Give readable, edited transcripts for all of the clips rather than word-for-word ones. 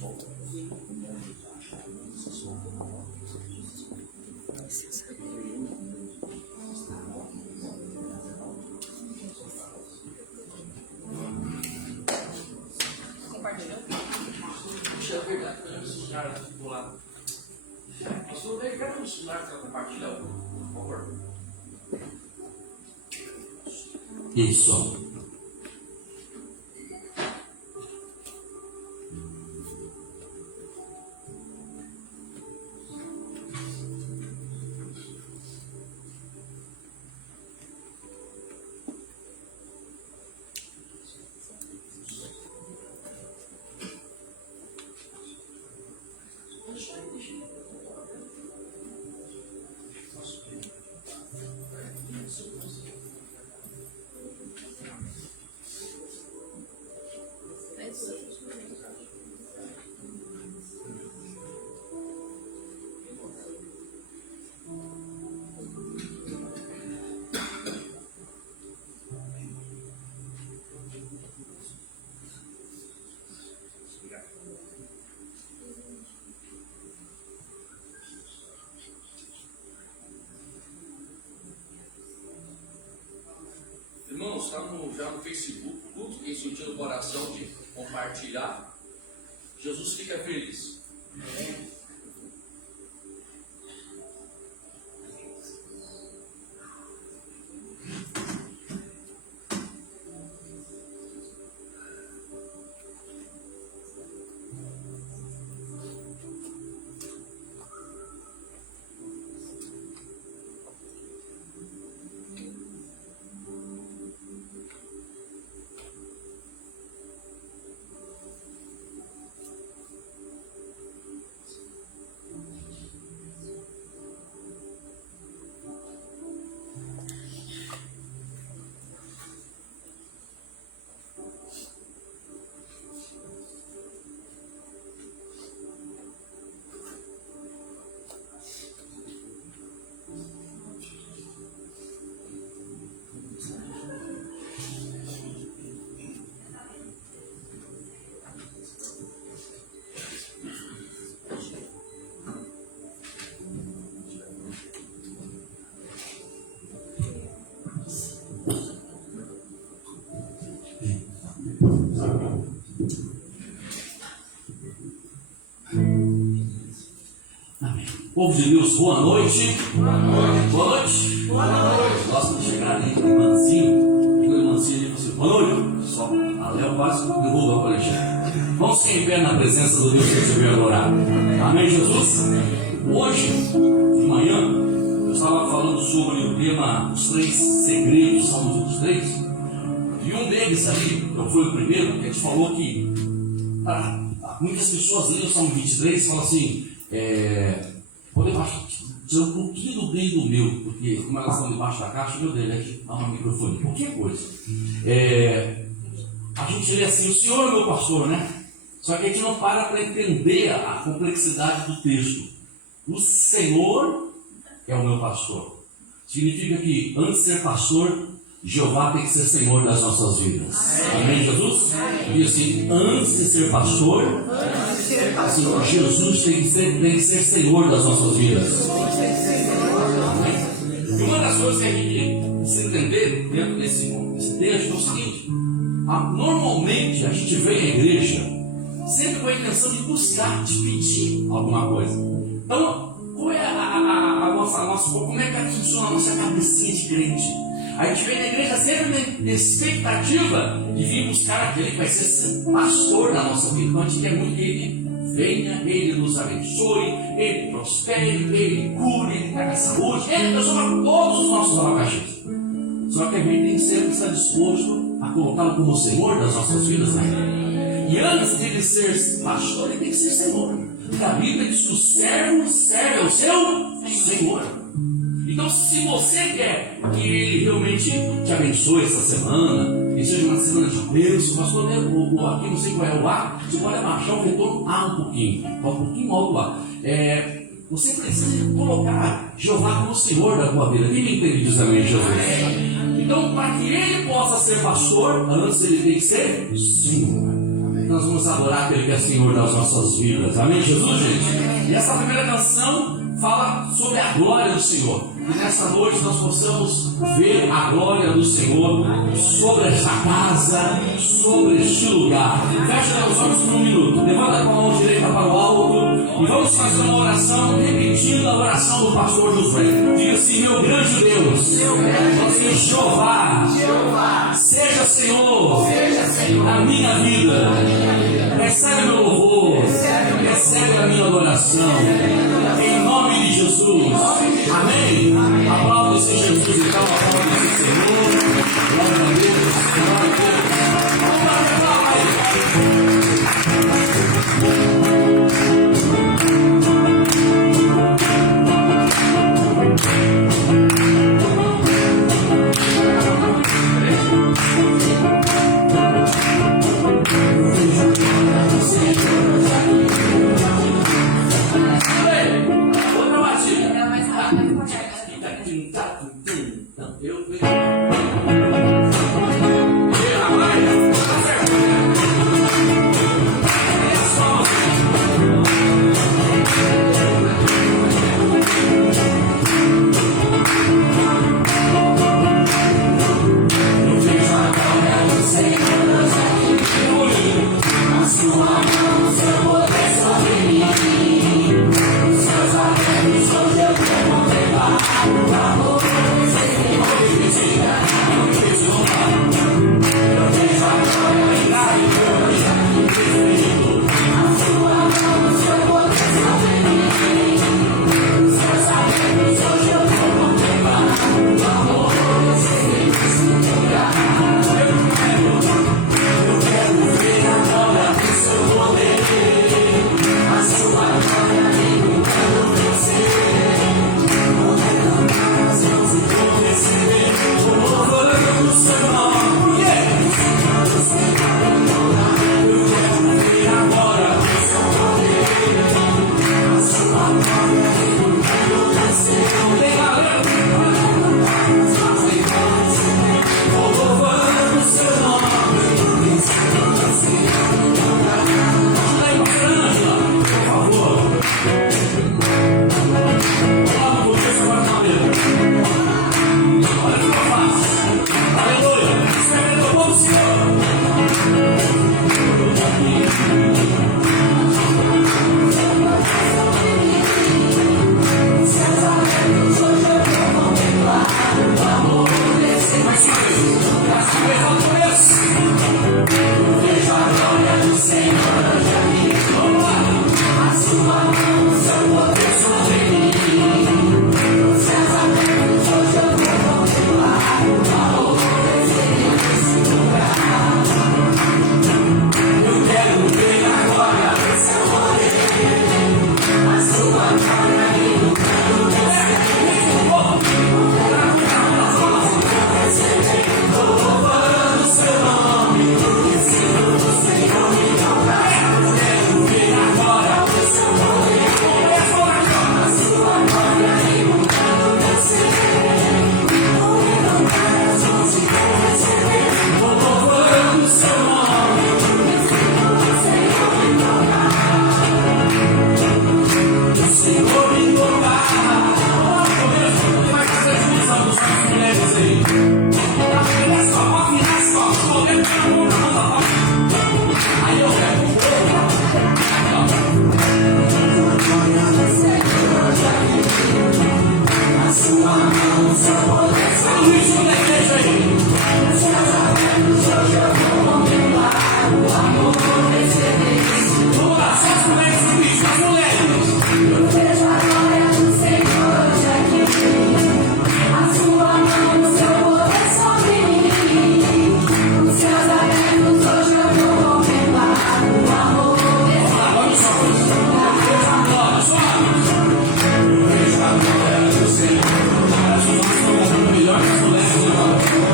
Compartilhou? Isso é verdade, o celular ficou lá. Mas eu vejo que o celular está compartilhando, por favor. Isso. Irmãos, estamos já no Facebook, culto, quem sentiu no coração de compartilhar, Jesus fica feliz. Povo de Deus, boa noite. Boa noite. Boa noite. Boa noite. Gosto de chegar ali com o irmãzinho. O irmãzinho assim, boa noite. Só a Léo quase derruba a colegial. Vamos ficar em pé na presença do Deus que você veio adorar. Amém, Jesus? Hoje, de manhã, eu estava falando sobre o tema os 3 segredos, Salmo 23. E um deles ali, eu fui o primeiro, que a gente falou que muitas pessoas leem o Salmo 23 e falam assim, poder tirar um pouquinho do bem do meu, porque como elas estão debaixo da caixa, meu Deus, né, que há uma microfone, qualquer coisa. A gente lê assim, o Senhor é meu pastor, né? Só que a gente não para entender a complexidade do texto. O Senhor é o meu pastor. Significa que antes de ser pastor, Jeová tem que ser Senhor das nossas vidas. Amém, Jesus? E assim, antes de ser pastor, assim, Jesus tem que ser Senhor das nossas vidas. Amém? E uma das coisas que a gente precisa entender dentro desse texto é o seguinte: normalmente a gente vem à igreja sempre com a intenção de buscar, de pedir alguma coisa. Então, qual é a nossa, como é que funciona a nossa cabecinha de crente? A gente vem na igreja sempre na expectativa de vir buscar aquele que vai ser pastor da nossa vida. Então a gente quer muito que ele venha, ele nos abençoe, ele prospere, ele cure, ele traga saúde, ele resolva todos os nossos abacaxis. Só que a gente tem que sempre estar disposto a colocá-lo como Senhor das nossas vidas, né? E antes de ele ser pastor, ele tem que ser Senhor. Porque a Bíblia diz que o servo serve ao seu Senhor. Então, se você quer que ele realmente te abençoe essa semana, que seja uma semana de bênção, pastor, aqui não sei qual é o A, você pode abaixar o retorno A um pouquinho alto lá. Você precisa colocar Jeová como Senhor da tua vida. Quem me entende disso também, Jesus? Então, para que ele possa ser pastor, antes ele tem que ser Senhor. nós vamos adorar aquele que é Senhor das nossas vidas. Amém, Jesus, gente? E essa primeira canção fala sobre a glória do Senhor. E nessa noite nós possamos ver a glória do Senhor sobre esta casa, sobre este lugar. Fecha os olhos por um minuto. Levanta com a mão direita para o alto e vamos fazer uma oração repetindo a oração do pastor Josué. Diga assim: meu grande Deus, assim, Jeová, seja Senhor a minha vida. Recebe meu louvor, recebe a minha adoração. Em nome de Jesus. Amém. Aplaude-se Jesus, então, aplaude-se Senhor. Glória a Deus, glória a Deus.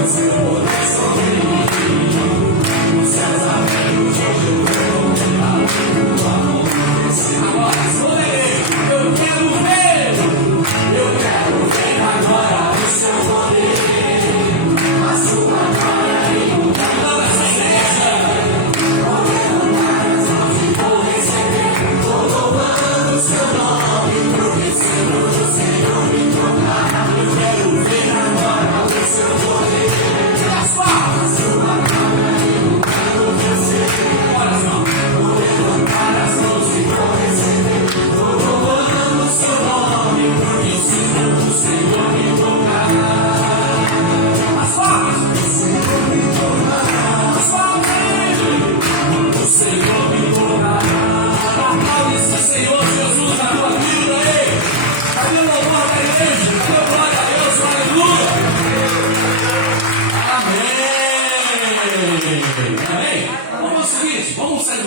Senhor,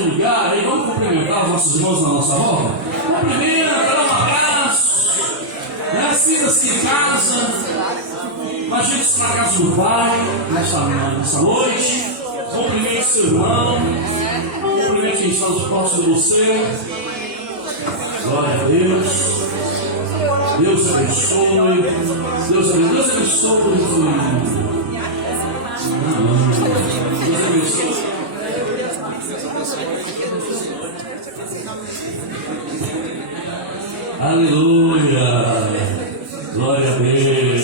obrigado. E vamos cumprimentar os nossos irmãos na nossa volta. Cumprimenta, dá um abraço. Né? Sinta-se em casa. Imagine-se na casa do Pai nessa noite. Cumprimente seu irmão. Cumprimente quem está próximo de você. Glória a Deus. Deus abençoe. Deus abençoe. Deus abençoe. Deus abençoe. Aleluia. Glória a Deus.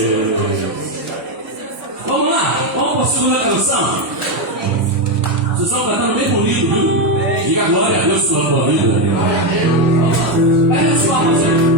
Vamos lá. Vamos para a segunda canção. Vocês estão cantando bem bonito, viu? Diga glória a Deus pela tua vida. Glória a Deus. Vamos lá. Pega as palmas aí.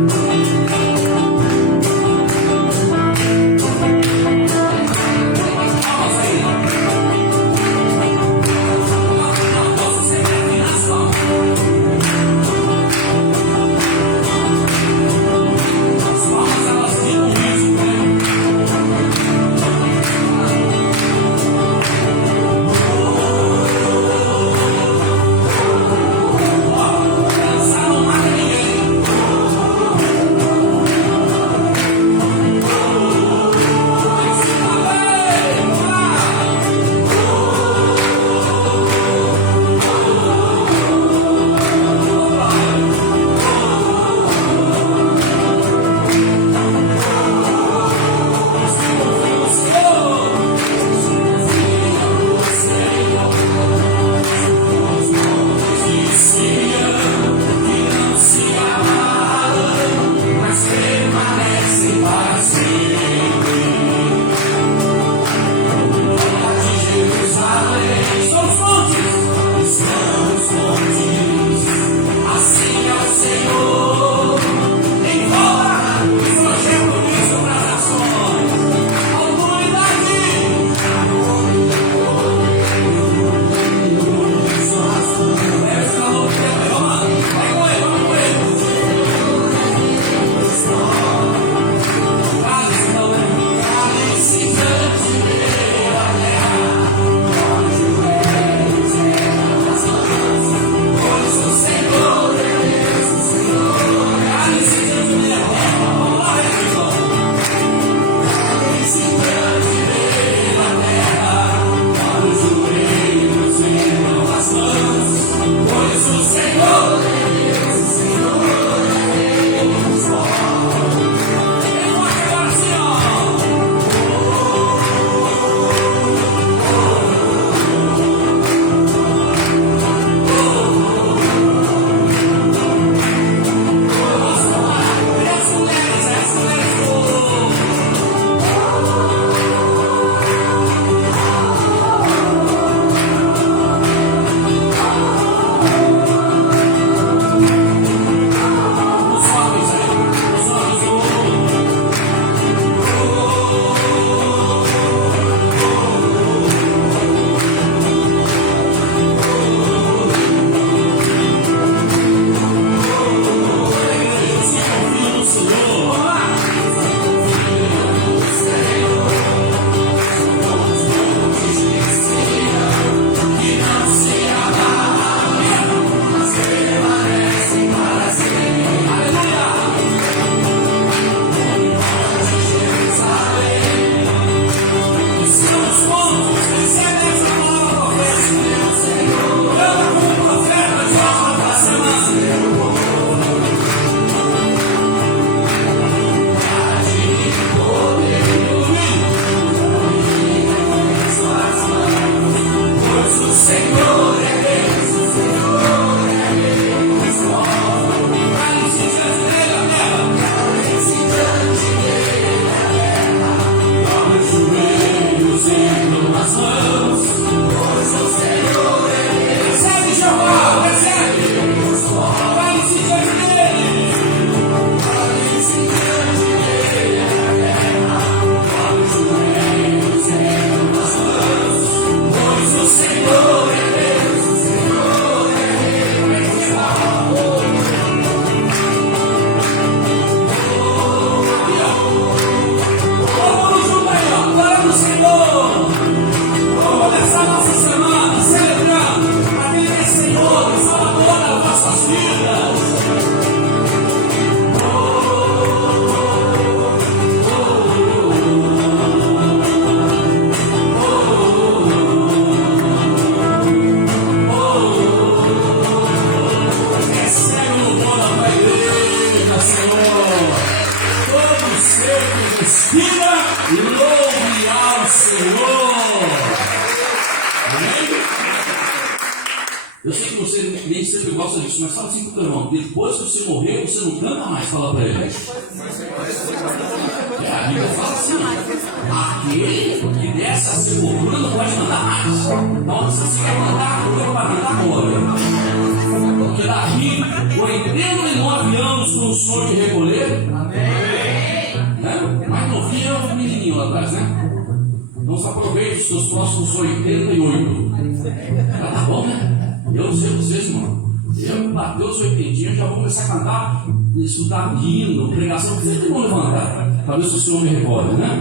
Nas mãos nossas vidas. Respira e louve ao Senhor. Amém? Eu sei que você nem sempre gosta disso, mas fala assim pro teu irmão: depois que você morrer, você não canta mais. Fala para ele. A Bíblia fala assim: aquele que desce a sepultura não pode cantar mais. Então, se você quer cantar, eu para cantar agora. Porque daqui, por 89 anos, com o sonho de recolher. Mais novinho é o menininho lá atrás, né? Então só aproveite os seus próximos 88. Tá bom, né? Eu sei vocês, irmão. Eu bateu os 80, já vou começar a cantar, escutar hino, pregação, sempre vou levantar, para ver se o Senhor me recorda, né?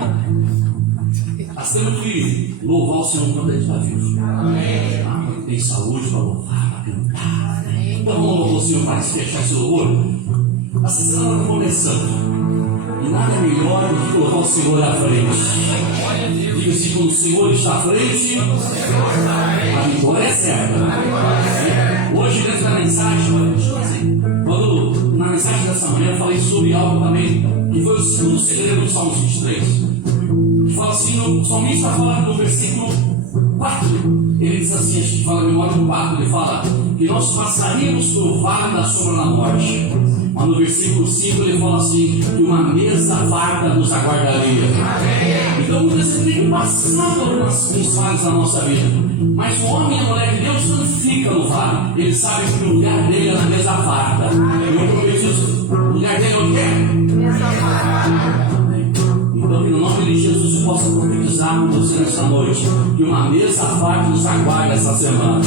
Nós temos que louvar o Senhor quando ele está vivo. Quando tem saúde para louvar, para cantar. Então vamos louvar o Senhor para fechar esse louvor. Essa semana está começando. E nada é melhor do que colocar o Senhor à frente. Diga-se, quando o Senhor está à frente, a vitória é certa. Hoje, dentro da mensagem, quando na mensagem dessa manhã eu falei sobre algo também, que foi o segundo segredo do Salmo 23. Que fala assim, o salmista fala no versículo 4. Ele diz assim, a gente fala no memória do 4, ele fala que nós passaríamos pelo vale da sombra da morte. Mas no versículo 5 ele fala assim, que uma mesa farta nos aguardaria. Então muitas vezes tem passado alguns vales da nossa vida. Mas o homem e a mulher de Deus não fica no vale. Ele sabe que o lugar dele é na mesa farta. E eu preciso, o lugar dele é onde é? Mesa farta. Então que no nome de Jesus eu possa profetizar com você nesta noite, que uma mesa farta nos aguarda essa semana.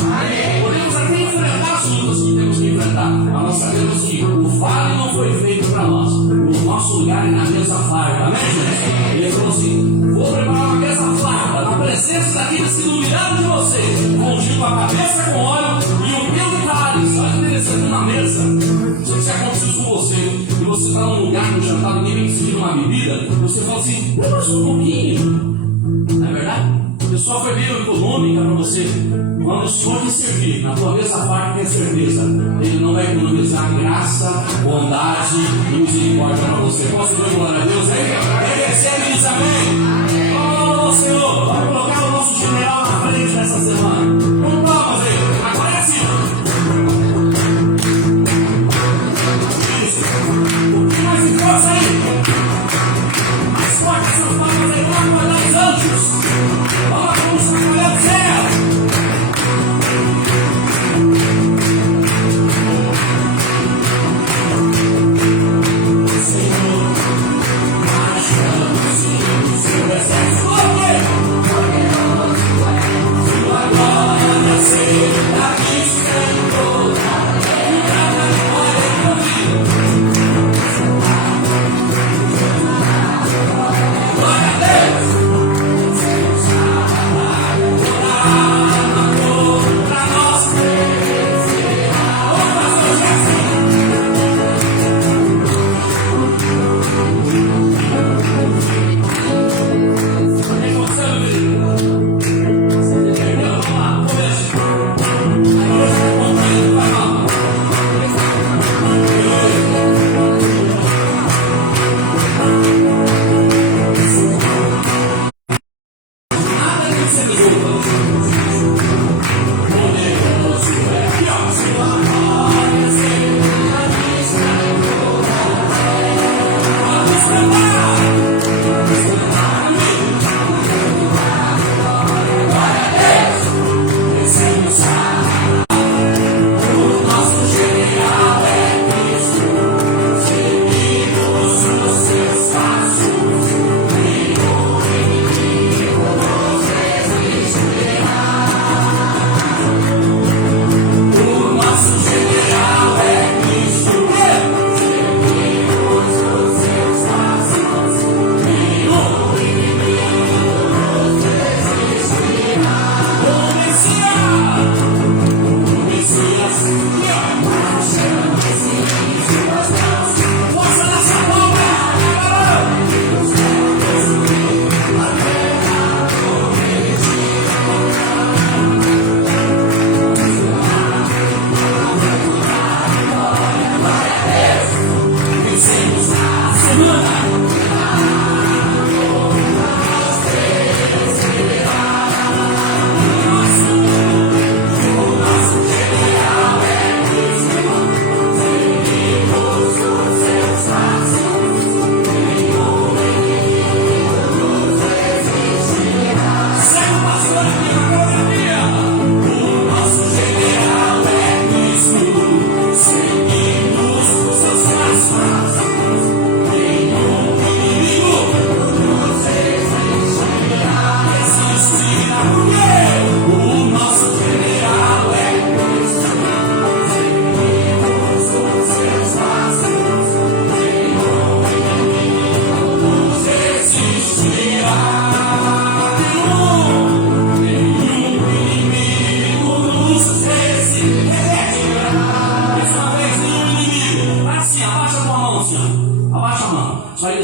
Podemos até enfrentar as lutas que temos que enfrentar, mas nós sabemos que o vale não foi feito para nós. O nosso lugar é na mesa farta. Amém, gente? Ele falou assim: vou preparar uma mesa farta na presença daqueles que duvidaram de você, ungindo a cabeça com óleo e o teu cálice. Olha que interessante, uma mesa. Se isso aconteceu com você e você está num lugar no jantar, ninguém vem seguir uma bebida, você fala assim: eu gosto um pouquinho. Não é verdade? A pessoa foi meio econômica para você. Quando o Senhor te servir, na tua mesa farta, tem certeza, Ele não vai economizar graça, bondade e misericórdia para você. Posso dar glória a Deus aí? Ele recebe isso, amém? Oh, Senhor, vai colocar o nosso general na frente nessa semana. Vamos palmas aí. Agora é assim. Isso. O que mais força aí? Mais forte essas palmas aí. Vamos aguardar os anjos. Vamos chacoalhar o céu.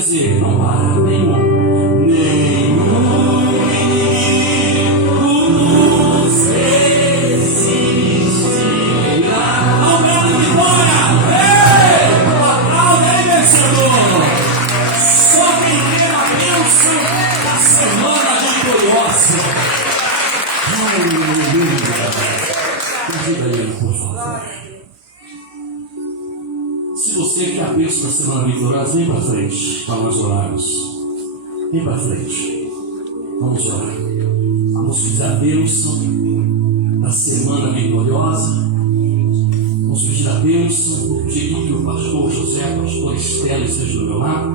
dizer, não para, nenhum inimigo nos resistirá. Ao grande vitória! Aplaude aí, vencedor! Só quem tem a bênção da semana vitoriosa. Aleluia! Ajuda ele, por favor. Se você quer a bênção da semana vitoriosa, vem para frente para nós orarmos. Vem para frente. Vamos orar. Vamos pedir a bênção da semana vitoriosa. Vamos pedir a bênção. Vou pedir que o pastor José, a pastor Estela esteja do meu lado.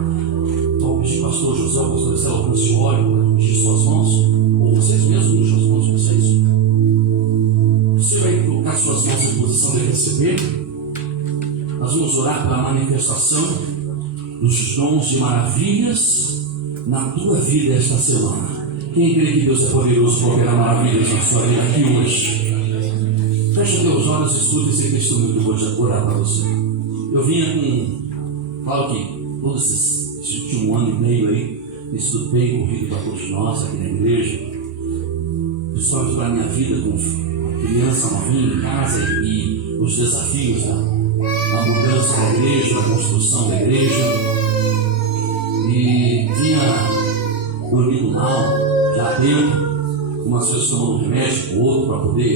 Vou pedir que o pastor José, o pastor Estela, alcance o óleo para ungir suas mãos. Ou vocês mesmos, ungir as mãos de vocês. Você vai colocar suas mãos em posição de receber. Nós vamos orar pela manifestação dos dons de maravilhas na tua vida esta semana. Quem crê que Deus é poderoso para operar maravilhas na sua vida aqui hoje? Fecha teus olhos e escuta esse testemunho que eu vou orar para você. Eu vinha com, claro que todo esse último ano e meio aí, estudei com o Rio da Cotinhosa aqui na igreja, principalmente para a minha vida com criança novinha em casa e os desafios da mudança da igreja, da construção da igreja, e vinha dormindo mal, já deu, umas vezes tomando remédio, o outro para poder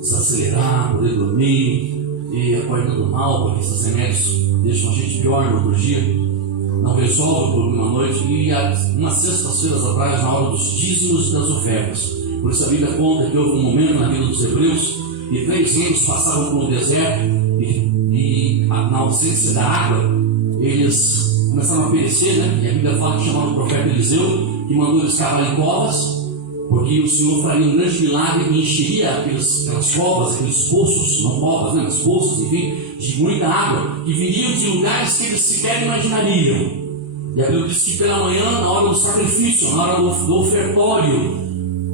desacelerar, poder dormir, e acordando mal, porque esses remédios deixam a gente pior no outro dia, não resolve por uma noite. E umas sextas-feiras atrás, na hora dos dízimos e das ofertas, por isso a Bíblia conta que houve um momento na vida dos hebreus e 3 reinos passavam por um deserto e na ausência da água eles começaram a perecer, né? E a Bíblia fala que chamaram o profeta Eliseu, que mandou eles cavar em covas, porque o Senhor faria um grande milagre e encheria aquelas covas, aqueles poços, não covas, né? Mas poços, enfim, de muita água, que viriam de lugares que eles sequer imaginariam. E a Bíblia diz que pela manhã, na hora do sacrifício, na hora do ofertório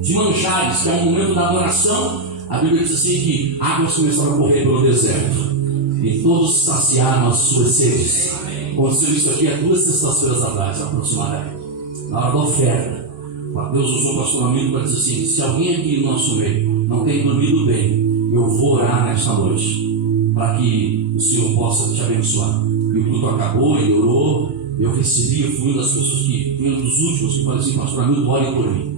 de manjares, que é o momento da adoração, a Bíblia diz assim que águas começaram a correr pelo deserto e todos saciaram as suas sedes. Aconteceu isso aqui há 2 sextas-feiras atrás, aproximadamente, na hora da oferta. Deus usou o pastor amigo para dizer assim: se alguém aqui no nosso meio não tem dormido bem, eu vou orar nesta noite para que o Senhor possa te abençoar. E o culto acabou, ele orou, eu recebi, eu fui uma das pessoas que, um dos últimos que falou assim: pastor amigo, ore por mim.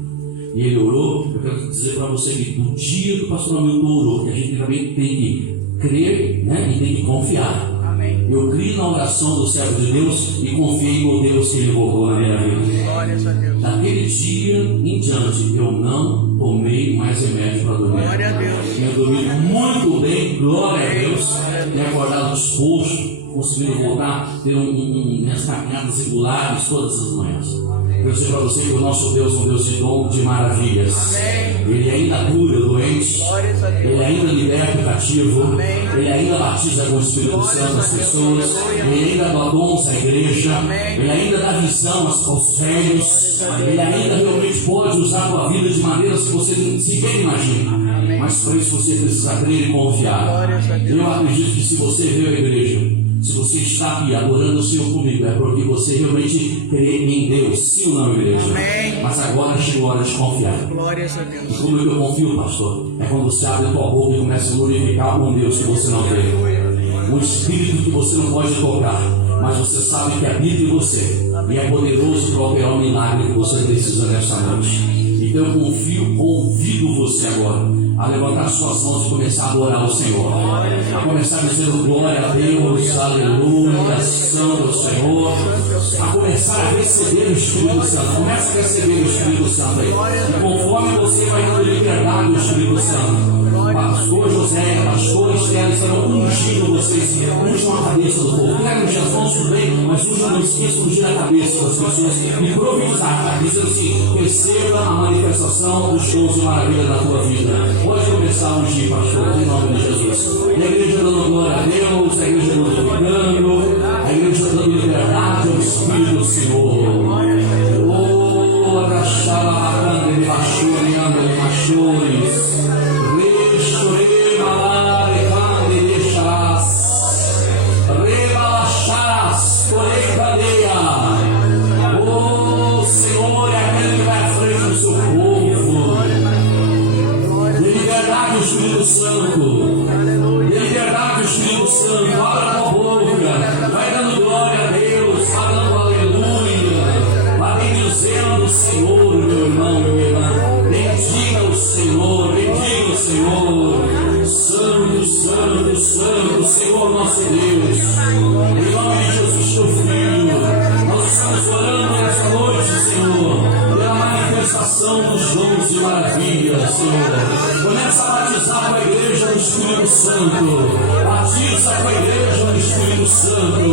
E ele orou. Eu quero dizer para você que no dia que o pastor Hamilton orou, que a gente também tem que crer, né, e tem que confiar. Amém. Eu criei na oração do servo de Deus e confiei no Deus que ele colocou na minha vida. Daquele dia em diante, eu não tomei mais remédio para dormir. Glória a Deus. Tenho dormido muito bem, glória a Deus. Tenho acordado disposto, conseguindo voltar a ter minhas caminhadas regulares todas as manhãs. Eu dizer para você que o nosso Deus é um Deus de dom, de maravilhas. Amém. Ele ainda cura doentes, Ele ainda liberta o cativo, Ele ainda batiza com o Espírito Santo as pessoas, Ele ainda dá dons à igreja, Ele ainda dá visão aos velhos, Ele ainda realmente pode usar a tua vida de maneiras que você sequer imagina. Mas por isso você precisa crer e confiar. Eu acredito que se você veio à igreja, se você está aqui adorando o Senhor comigo, é porque você realmente crê em Deus, sim ou não, igreja? Amém. Mas agora chegou a hora de confiar. Glórias a Deus. E como é que eu confio, pastor? É quando você abre a tua boca e começa a glorificar um Deus que você não vê, um Espírito que você não pode tocar, mas você sabe que habita em você e é poderoso para operar o milagre que você precisa nesta noite. Então eu convido você agora a levantar suas mãos e começar a adorar o Senhor, a começar a dizer glória a Deus, aleluia, santo o Senhor, a começar a receber o Espírito Santo. Começa a receber o Espírito Santo aí, e conforme você vai dando liberdade do Espírito Santo, pastor José, pastor Estela estarão ungindo vocês, unjam a cabeça do povo. Quero ungir as mãos, tudo bem, mas unjam, não esqueçam de ungir a cabeça das pessoas e profetizar, dizendo assim: receba a manifestação dos dons de maravilha da tua vida. Pode começar a ungir, pastor, em nome de Jesus. E a igreja dando glória a Deus, a igreja glorificando, a igreja dando liberdade ao Espírito do Senhor. Oh, agachar, ele baixou, ele anda, ele machores. Santo. Dê liberdade ao Espírito Santo. Abra a tua boca. Vai dando glória a Deus. Vai dando aleluia. Vai bendizendo o Senhor, meu irmão, minha irmã. Bendiga o Senhor. Bendiga o Senhor. Santo, santo, santo, Senhor nosso Deus. Em nome de Jesus, teu Filho. Nós estamos orando nessa noite, Senhor, pela manifestação dos dons e maravilhas, Senhor. Começa a batizar a igreja no Espírito Santo. Batiza a igreja no Espírito Santo.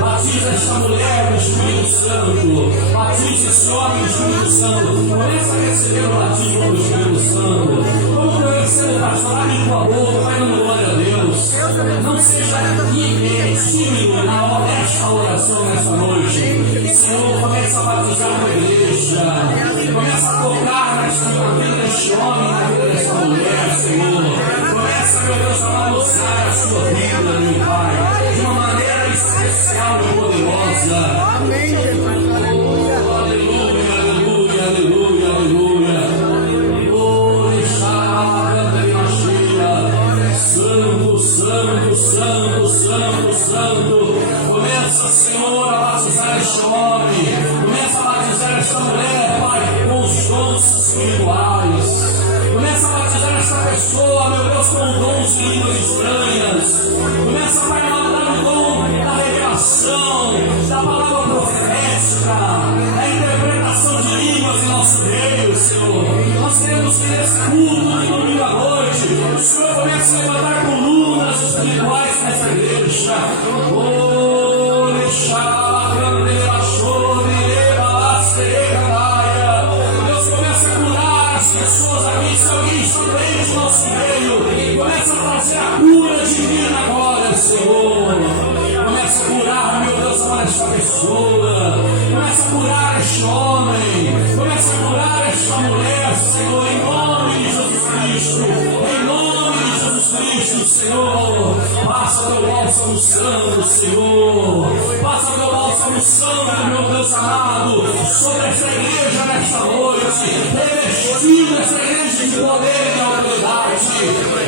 Batiza esta mulher no Espírito Santo. Batiza esse homem no Espírito Santo. Começa a receber o batismo do Espírito Santo. Como eu recebo pastorar em tua boca, vai dando glória a Deus. Não seja tímido na honesta oração nesta noite. Senhor, começa a batizar a igreja. Começa a tocar na vida deste homem, na vida desta mulher, Senhor. Começa, meu Deus, a usar a sua vida, meu Pai, de uma maneira especial e poderosa. Amém, Jesus. Aleluia, aleluia, aleluia, aleluia. Santo, santo, santo, santo, santo. Começa, Senhor, a batizar este homem. Começa a batizar esta mulher, Pai, com os dons espirituais. Começa a batizar esta pessoa, meu Deus, com dons de línguas estranhas. Começa, Pai, a mandar o dom da revelação, da palavra profética, da interpretação de línguas em nosso meio, Senhor. Nós queremos que nesse culto de domingo à noite, o Senhor comece a levantar colunas espirituais nessa igreja. Deus começa a curar as pessoas aqui. Se alguém está doente no nosso meio, começa a trazer a cura divina agora, Senhor. Começa a curar, meu Deus, amar esta pessoa. Começa a curar este homem. Começa a curar esta mulher, Senhor, em nome de Jesus Cristo. Em nome de Jesus Cristo, Senhor. Passa teu bálsamo santo, Senhor. Passa teu bálsamo santo, meu Deus amado, sobre esta igreja nesta noite. Revestindo esta igreja de poder e de autoridade.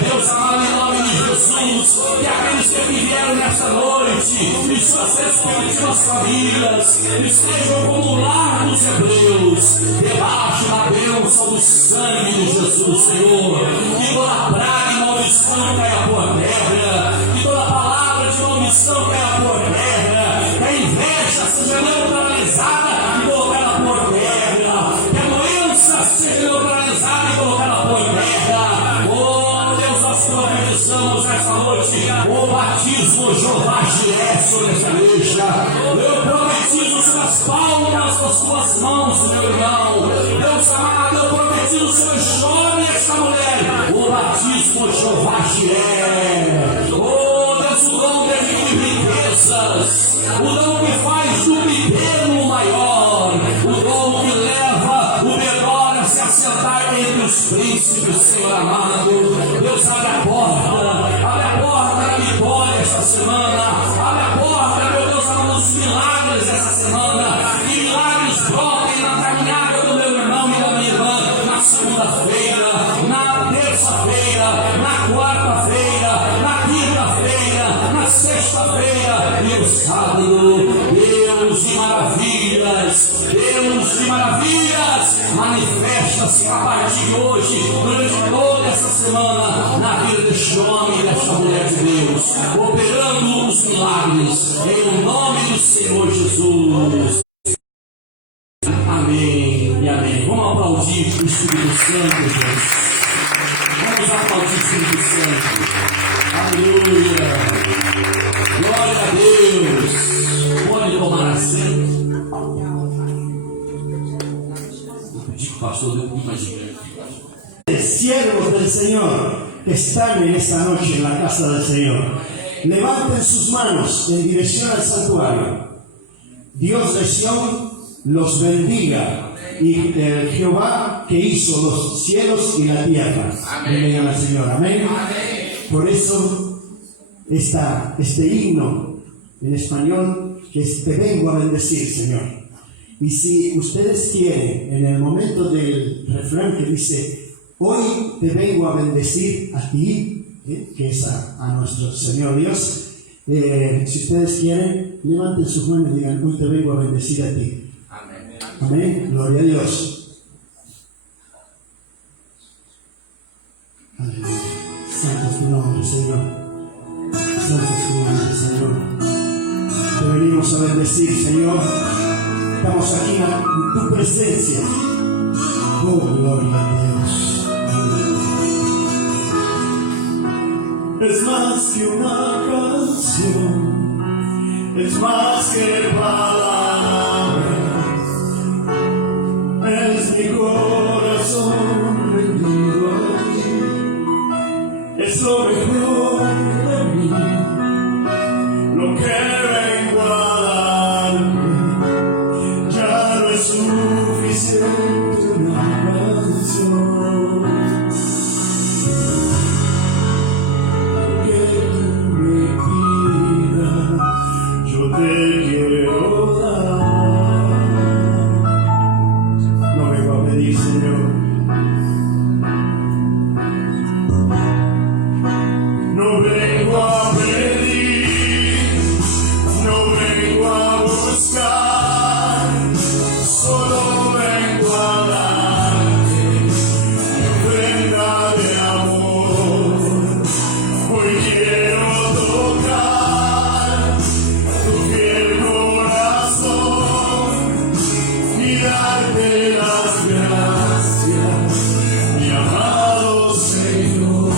Deus amado, em nome de Jesus, que aqueles que vieram nesta noite e suas respectivas famílias estejam como o lar dos hebreus, debaixo da bênção do sangue de Jesus, Senhor. Que toda praga e maldição caia por terra, que toda palavra de maldição caia por terra, que a inveja seja neutralizada e colocada por terra, que a doença seja neutralizada e colocada por terra. Oh Deus, nós profetizamos nesta noite o batismo Jeová Jiré sobre esta igreja. Eu profetizo sobre as palmas das tuas mãos, meu irmão. Deus amado, eu profetizo sobre este homem e esta mulher o batismo Jeová Jiré. Oh Deus, o dom que adquire riquezas, o dom que faz do pequeno maior, o dom que leva o menor a se assentar entre os príncipes, Senhor amado. Deus, abre a porta da vitória esta semana, abre a porta, meu Deus, dos milagres essa semana, que milagres brotem na caminhada do meu irmão e da minha irmã, na segunda-feira, na terça-feira, na quarta-feira, na quinta-feira, na sexta-feira e no sábado. Deus de maravilhas, Deus de maravilhas, manifesta-se a partir de hoje, durante toda essa semana, na vida deste homem e desta mulher de Deus, operando os milagres, em nome do Senhor Jesus. Amém e amém. Vamos aplaudir o Espírito Santo, Deus. Vamos aplaudir o Espírito Santo. Aleluia. Glória a Deus. Pode tomar assento. Vou pedir que o pastor dê um pouquinho mais de grande. Siervos del Señor que están en esta noche en la casa del Señor, levanten sus manos en dirección al santuario. Dios de Sión los bendiga, y el Jehová que hizo los cielos y la tierra. Amén al Señor. Amén. Por eso este himno en español, que te vengo a bendecir, Señor. Y si ustedes quieren, en el momento del refrán que dice Hoy te vengo a bendecir a ti, que es a nuestro Señor Dios. Si ustedes quieren, levanten sus manos y digan, hoy te vengo a bendecir a ti. Amén. Amén. Gloria a Dios. Aleluya. Santo es tu nombre, Señor. Santo es tu nombre, Señor. Te venimos a bendecir, Señor. Estamos aquí en tu presencia. Oh, gloria a Dios. Es más que una canción, es más que palabras, es mi corazón rendido a ti, es lo mejor de mí, lo que vengo a darte, ya no es suficiente una canción. Te quiero dar. No vengo a pedir, Señor. No vengo a pedir, no vengo a buscar, solo vengo a darte mi ofrenda de amor. Hoy quiero tocar tu fiel corazón y darte las gracias, mi amado Señor.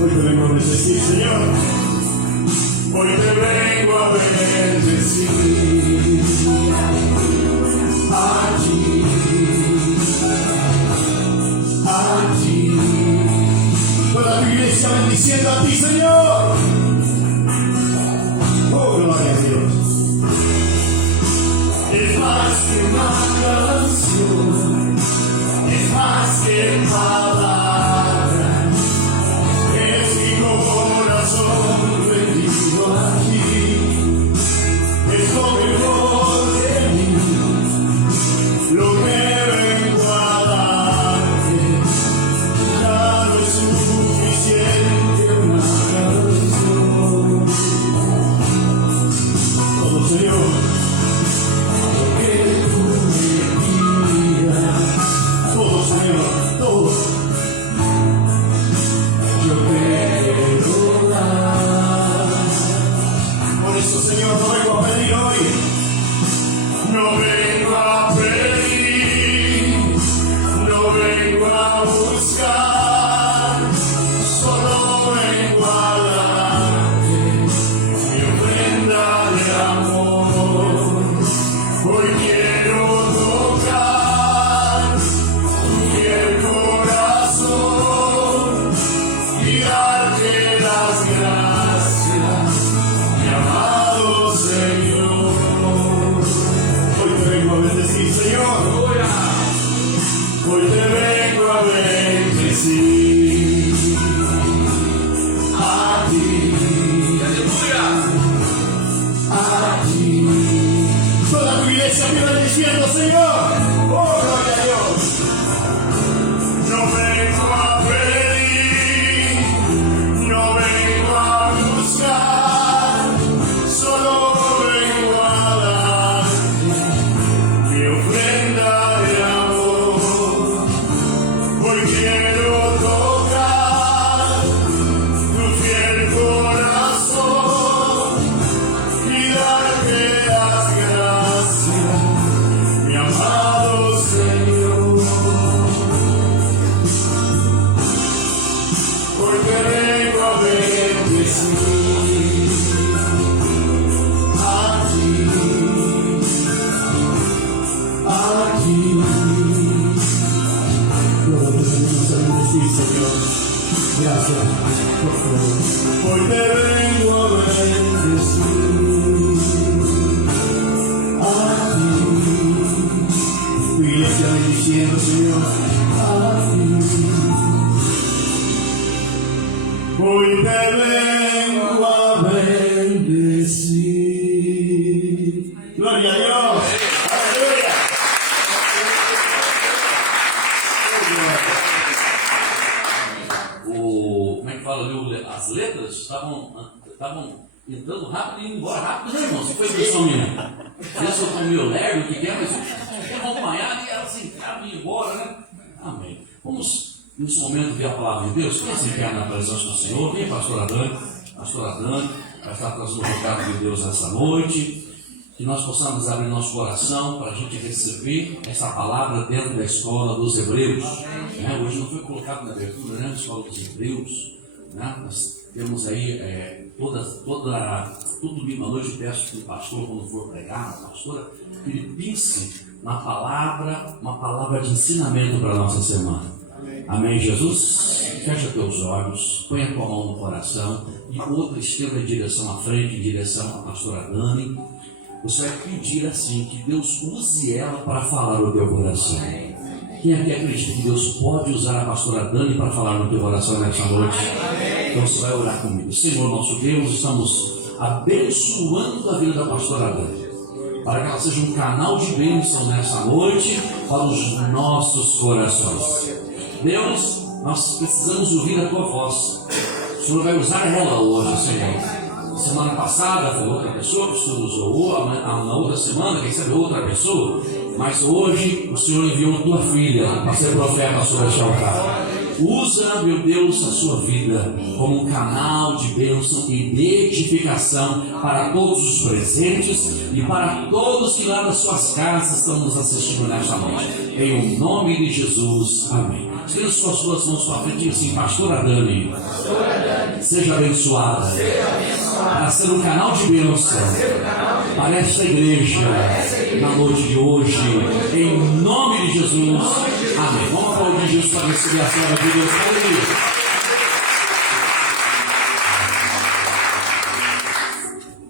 Hoy te vengo a bendecir, Señor. Hoy te vengo a bendecir. A ti. Toda tu iglesia bendiciendo a ti, Señor. Oh, gloria a Dios. Es más que una canción, es más que palabras, es mi corazón rendido a ti, es lo mejor de mí, lo que vengo a darte, ya no es suficiente una canción. Todo, Señor, lo que tú me pidas, todo, Señor, todo, yo quiero dar. Por eso, Señor, no vengo a pedir hoy, no vengo a pedir, no vengo a buscar, solo vengo a darte mi ofrenda de amor. Hoy quiero tocar tu fiel corazón y darte las gracias, mi amado Señor. Hoy te vengo a bendecir, Señor. Hoy te vengo a bendecir. A ti. A ti. Toda tu iglesia me va diciendo, Señor. Oh, gloria a Dios. No vengo a pedir, no vengo a buscar, solo vengo a darte mi ofrenda de amor. Hoy quiero tocar tu fiel corazón y darte las gracias, mi amado Señor. Hoy te vengo a bendecir. A ti, a ti. Todo te venimos a bendecir, Señor. Gracias por todo. Hoy te vengo a bendecir. A ti. Tu iglesia bendiciendo, Señor. A ti. Hoy te vengo a bendecir. Gloria a Dios. Aleluya. Como é que fala ali? As letras estavam entrando rápido e indo embora rápido, né, irmão? Você foi pessoal minha. Pensa que eu tô meio lerdo, o que é, mas eu vou acompanhar e elas entravam e iam embora, né? Amém. Vamos, nesse momento, ver a palavra de Deus. Quem se quer na presença do Senhor? Vem, pastora Dani. Pastora Dani vai estar trazendo o recado de Deus essa noite. Que nós possamos abrir nosso coração para a gente receber essa palavra dentro da escola dos Hebreus. Né? Hoje não foi colocado na abertura, né? A escola dos Hebreus. Né? Nós temos aí todo domingo à noite. Peço que o pastor, quando for pregar, a pastora, que ele pense na palavra, uma palavra de ensinamento para a nossa semana. Amém, Jesus? Fecha teus olhos, põe a tua mão no coração e outra estenda em direção à frente, em direção à pastora Dani. Você vai pedir assim, que Deus use ela para falar no teu coração. Quem aqui acredita que Deus pode usar a pastora Dani para falar no teu coração nessa noite? Então você vai orar comigo. Senhor nosso Deus, estamos abençoando a vida da pastora Dani, para que ela seja um canal de bênção nessa noite para os nossos corações. Deus, nós precisamos ouvir a tua voz. O Senhor vai usar ela hoje, Senhor. Semana passada foi outra pessoa que o Senhor usou, na outra semana, quem sabe outra pessoa, mas hoje o Senhor enviou a tua filha para ser profeta sobre este altar. Usa, meu Deus, a sua vida como um canal de bênção e de edificação para todos os presentes e para todos que lá nas suas casas estão nos assistindo nesta noite. Em o nome de Jesus, amém. Estenda suas duas mãos para frente e assim, pastora Dani, seja abençoada para ser um canal de bênção para esta igreja na noite de hoje, em nome de Jesus, amém. Vamos aplaudir Jesus para receber a glória de Deus.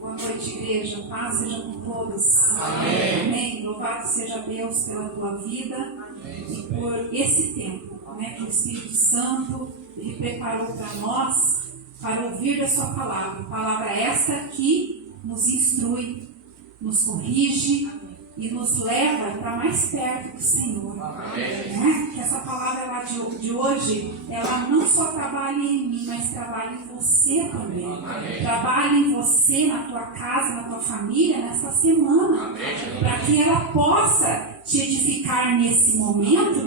Boa noite, igreja. Paz seja com todos. Amém. Louvado seja Deus pela tua vida e por esse tempo, né, que o Espírito Santo ele preparou para nós para ouvir da sua palavra. Palavra essa que nos instrui, nos corrige e nos leva para mais perto do Senhor. Né? Que essa palavra lá de hoje, ela não só trabalha em mim, mas trabalha em você também. Trabalha em você, na tua casa, na tua família, nessa semana. Para que ela possa te edificar nesse momento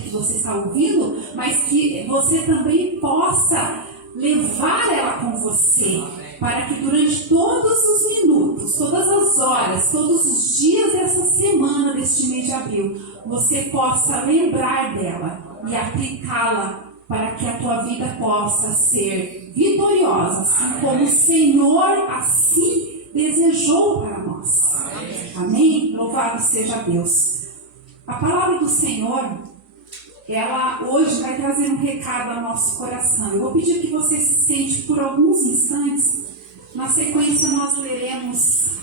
que você está ouvindo, mas que você também possa levar ela com você, para que durante todos os minutos, todas as horas, todos os dias dessa semana, deste mês de abril, você possa lembrar dela e aplicá-la para que a tua vida possa ser vitoriosa, assim como o Senhor assim desejou para nós. Amém? Louvado seja Deus. A palavra do Senhor, ela hoje vai trazer um recado ao nosso coração. Eu vou pedir que você se sente por alguns instantes. Na sequência nós leremos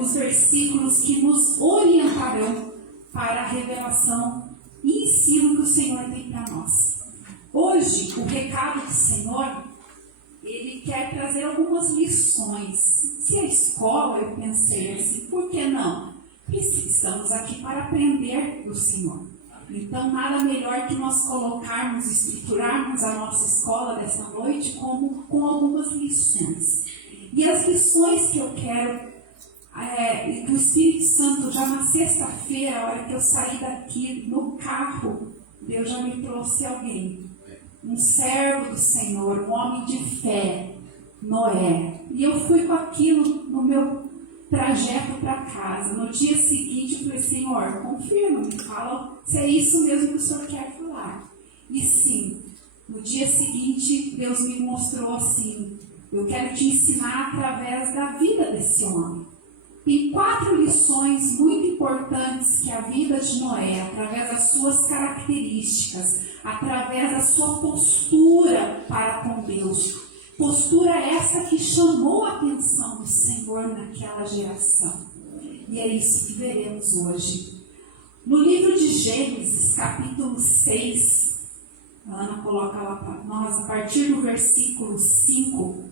os versículos que nos orientarão para a revelação e ensino que o Senhor tem para nós. Hoje, o recado do Senhor, ele quer trazer algumas lições. Se a escola, eu pensei assim, por que não? Estamos aqui para aprender do Senhor. Então, nada melhor que nós colocarmos, estruturarmos a nossa escola dessa noite com algumas lições. E as lições que eu quero, que o Espírito Santo, já na sexta-feira, a hora que eu saí daqui no carro, Deus já me trouxe alguém. Um servo do Senhor, um homem de fé, Noé. E eu fui com aquilo no meu trajeto para casa. No dia seguinte eu falei, Senhor, confirma, me fala se é isso mesmo que o Senhor quer falar. E sim, no dia seguinte Deus me mostrou assim, eu quero te ensinar através da vida desse homem. Tem 4 lições muito importantes que a vida de Noé, através das suas características, através da sua postura para com Deus, postura essa que chamou a atenção do Senhor naquela geração. E é isso que veremos hoje. No livro de Gênesis, capítulo 6, a Ana coloca lá para nós, a partir do versículo 5,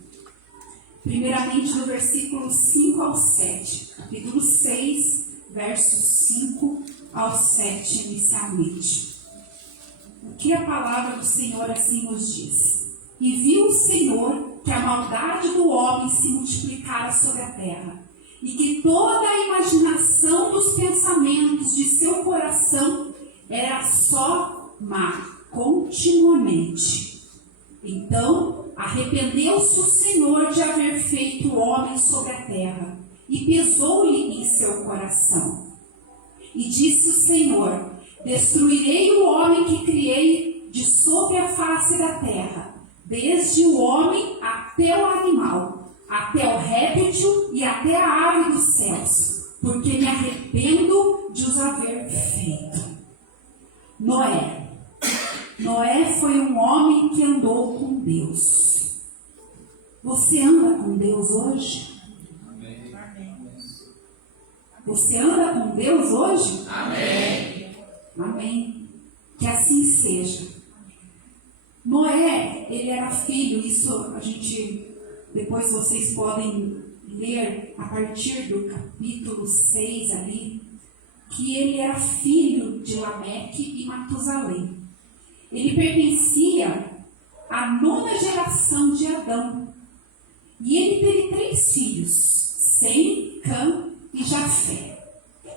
primeiramente do versículo 5 ao 7. Capítulo 6, versos 5 ao 7 inicialmente. que a palavra do Senhor assim nos diz. E viu o Senhor que a maldade do homem se multiplicara sobre a terra, e que toda a imaginação dos pensamentos de seu coração era só má, continuamente. Então arrependeu-se o Senhor de haver feito o homem sobre a terra, e pesou-lhe em seu coração. E disse o Senhor: destruirei o homem que criei de sobre a face da terra, desde o homem até o animal, até o réptil e até a ave dos céus, porque me arrependo de os haver feito. Noé. Noé foi um homem que andou com Deus. Você anda com Deus hoje? Amém. Você anda com Deus hoje? Amém. Amém. Que assim seja. Noé, ele era filho, isso a gente, depois vocês podem ler a partir do capítulo 6 ali, que ele era filho de Lameque e Matusalém. Ele pertencia à 9ª geração de Adão. E ele teve 3 filhos, Sem, Cã e Jafé.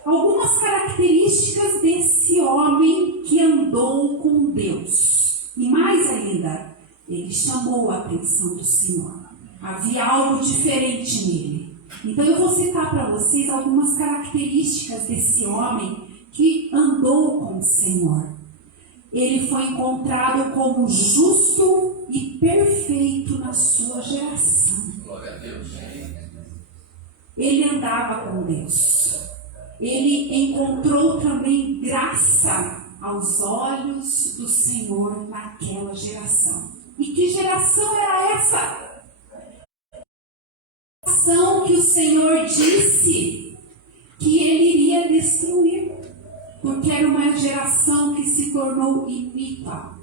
Algumas características desse homem que andou com Deus. E mais ainda, ele chamou a atenção do Senhor. Havia algo diferente nele. Então eu vou citar para vocês algumas características desse homem que andou com o Senhor. Ele foi encontrado como justo e perfeito na sua geração. Glória a Deus. Ele andava com Deus. Ele encontrou também graça aos olhos do Senhor naquela geração. E que geração era essa? A geração que o Senhor disse que ele iria destruir. Porque era uma geração que se tornou iníqua.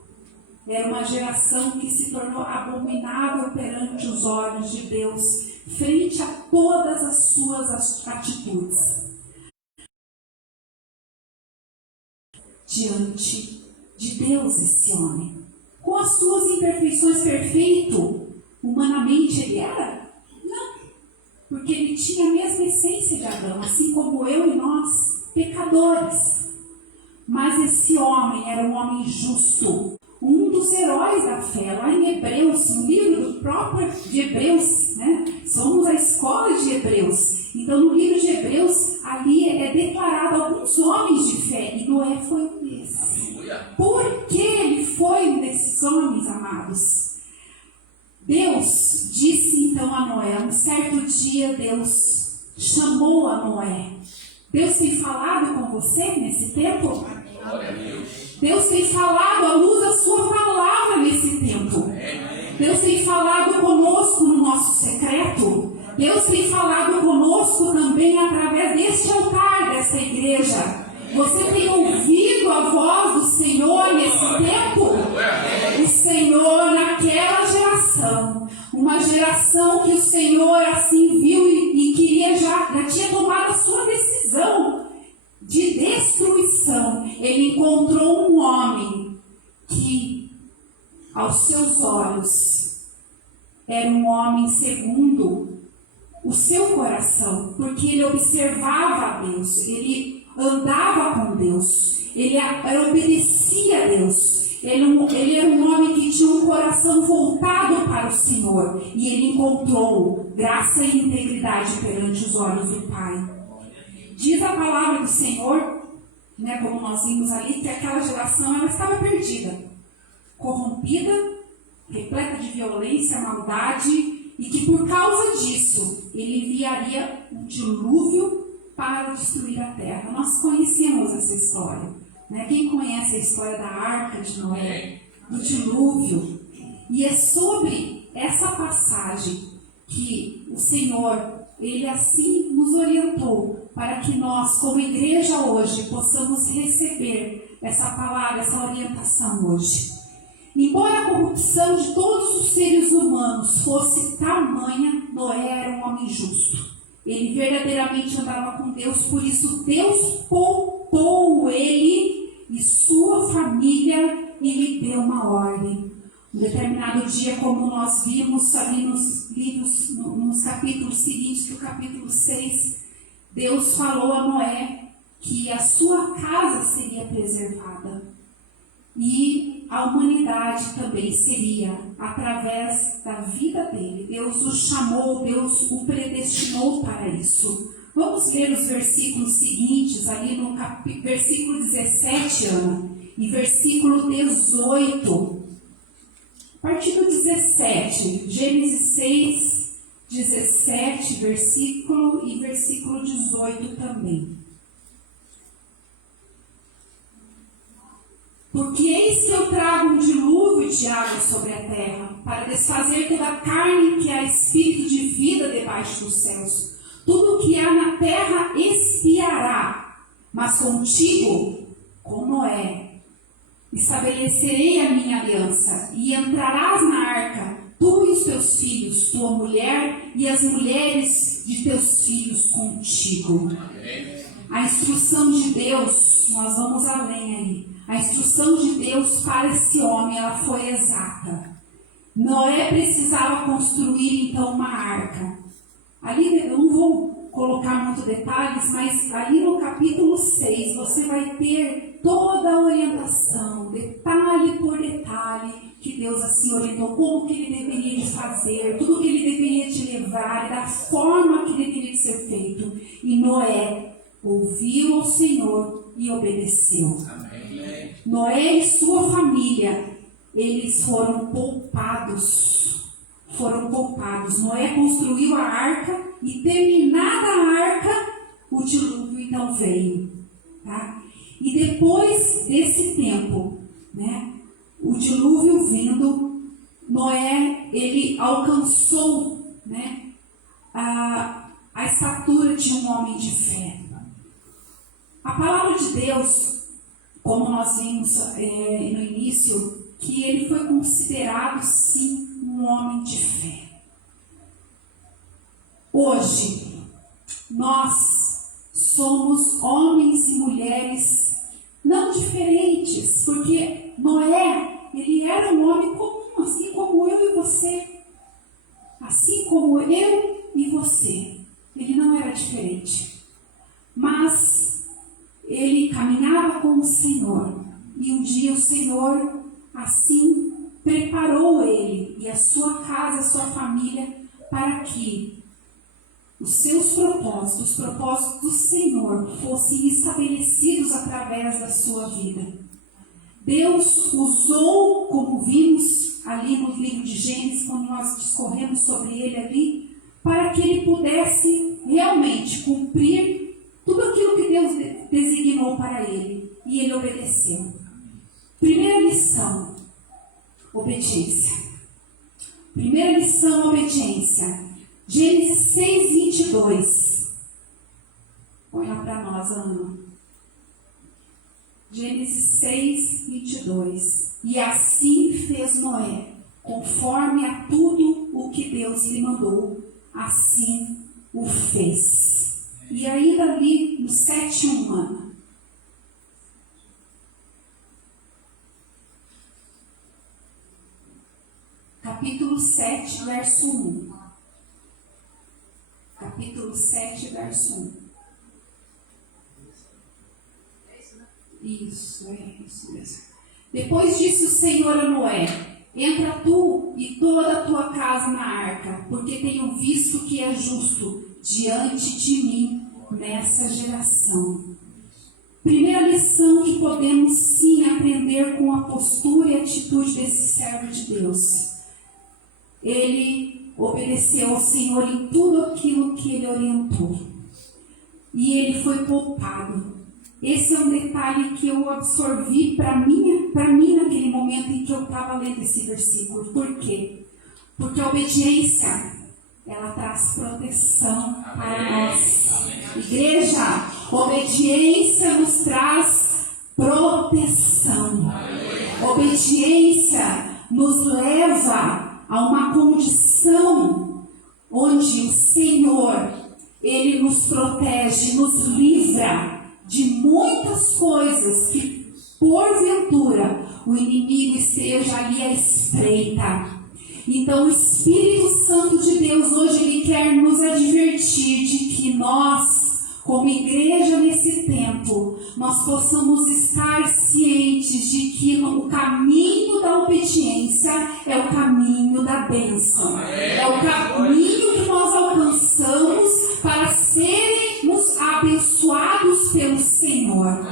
Era uma geração que se tornou abominável perante os olhos de Deus, frente a todas as suas atitudes. Diante de Deus, esse homem, com as suas imperfeições, perfeito, humanamente ele era? Não, porque ele tinha a mesma essência de Adão, assim como eu e nós, pecadores. Mas esse homem era um homem justo, um dos heróis da fé. Lá em Hebreus, no livro do próprio de Hebreus, né? Somos a escola de Hebreus. Então, no livro de Hebreus, ali é declarado alguns homens de fé, e Noé foi um desses. Por que ele foi um desses homens, amados? Deus disse então a Noé, um certo dia Deus chamou a Noé. Deus tem falado com você nesse tempo? Glória a Deus. Deus tem falado à luz da sua palavra nesse tempo. Deus tem falado conosco no nosso secreto. Deus tem falado conosco também através deste altar, desta igreja. Você tem ouvido a voz do Senhor nesse tempo? O Senhor naquela geração. Uma geração que o Senhor assim viu e queria já tinha tomado a sua decisão de destruição. Ele encontrou um homem que, aos seus olhos, era um homem segundo o seu coração, porque ele observava a Deus, ele andava com Deus, ele obedecia a Deus. Ele era um homem que tinha um coração voltado para o Senhor, e ele encontrou graça e integridade perante os olhos do Pai. Diz a palavra do Senhor, né, como nós vimos ali, que aquela geração ela estava perdida, corrompida, repleta de violência, maldade, e que por causa disso ele enviaria um dilúvio para destruir a terra. Nós conhecemos essa história, né? Quem conhece a história da Arca de Noé, do dilúvio? E é sobre essa passagem que o Senhor, ele assim nos orientou para que nós, como igreja hoje, possamos receber essa palavra, essa orientação hoje. Embora a corrupção de todos os seres humanos fosse tamanha, Noé era um homem justo. Ele verdadeiramente andava com Deus, por isso Deus poupou ele e sua sua família e lhe deu uma ordem. Um determinado dia, como nós vimos ali nos livros, nos capítulos seguintes do capítulo 6, Deus falou a Noé que a sua casa seria preservada. E a humanidade também seria através da vida dele. Deus o chamou, Deus o predestinou para isso. Vamos ler os versículos seguintes, ali no versículo 17, Ana, e versículo 18. A partir do 17, Gênesis 6, 17, versículo e versículo 18 também. Porque eis que eu trago um dilúvio de água sobre a terra, para desfazer toda a carne que há espírito de vida debaixo dos céus. Tudo o que há na terra expiará, mas contigo, com Noé, estabelecerei a minha aliança, e entrarás na arca, tu e os teus filhos, tua mulher e as mulheres de teus filhos contigo. A instrução de Deus, nós vamos além aí. A instrução de Deus para esse homem, ela foi exata. Noé precisava construir então uma arca. Ali, eu não vou colocar muitos detalhes, mas ali no capítulo 6 você vai ter toda a orientação, detalhe por detalhe, que Deus assim orientou, como que ele deveria de fazer, tudo que ele deveria de levar, e da forma que deveria de ser feito. E Noé ouviu ao Senhor e obedeceu. Amém. Noé e sua família, eles foram poupados. Noé construiu a arca e, terminada a arca, o dilúvio então veio. Tá? E depois desse tempo, né, o dilúvio vindo, Noé, ele alcançou, né, a estatura de um homem de fé. A palavra de Deus, como nós vimos no início, que ele foi considerado, sim, um homem de fé. Hoje, nós somos homens e mulheres não diferentes, porque Noé, ele era um homem comum, assim como eu e você. Assim como eu e você. Ele não era diferente. Mas ele caminhava com o Senhor. E um dia o Senhor, assim, preparou ele e a sua casa, a sua família, para que os seus propósitos, os propósitos do Senhor, fossem estabelecidos através da sua vida. Deus usou, como vimos ali no livro de Gênesis, quando nós discorremos sobre ele ali, para que ele pudesse realmente cumprir tudo aquilo que Deus designou para ele. E ele obedeceu. Primeira lição, obediência. Primeira lição, obediência. Gênesis 6, 22. Olha para nós, Ana. Gênesis 6, 22. E assim fez Noé, conforme a tudo o que Deus lhe mandou, assim o fez. E ainda ali no 7:1, Ana. Capítulo 7, verso 1. Capítulo 7, verso 1. Isso mesmo. Depois disse o Senhor a Noé: entra tu e toda a tua casa na arca, porque tenho visto que é justo diante de mim nessa geração. Primeira lição que podemos sim aprender com a postura e atitude desse servo de Deus. Ele obedeceu ao Senhor em tudo aquilo que ele orientou. E ele foi poupado. Esse é um detalhe que eu absorvi para mim naquele momento em que eu estava lendo esse versículo. Por quê? Porque a obediência, ela traz proteção para nós. Igreja, obediência nos traz proteção. Obediência nos leva a uma condição onde o Senhor, ele nos protege, nos livra de muitas coisas que porventura o inimigo esteja ali à espreita. Então o Espírito Santo de Deus hoje ele quer nos advertir de que nós, como igreja nesse tempo, nós possamos estar cientes de que o caminho da obediência é o caminho da bênção. É o caminho que nós alcançamos para sermos abençoados pelo Senhor.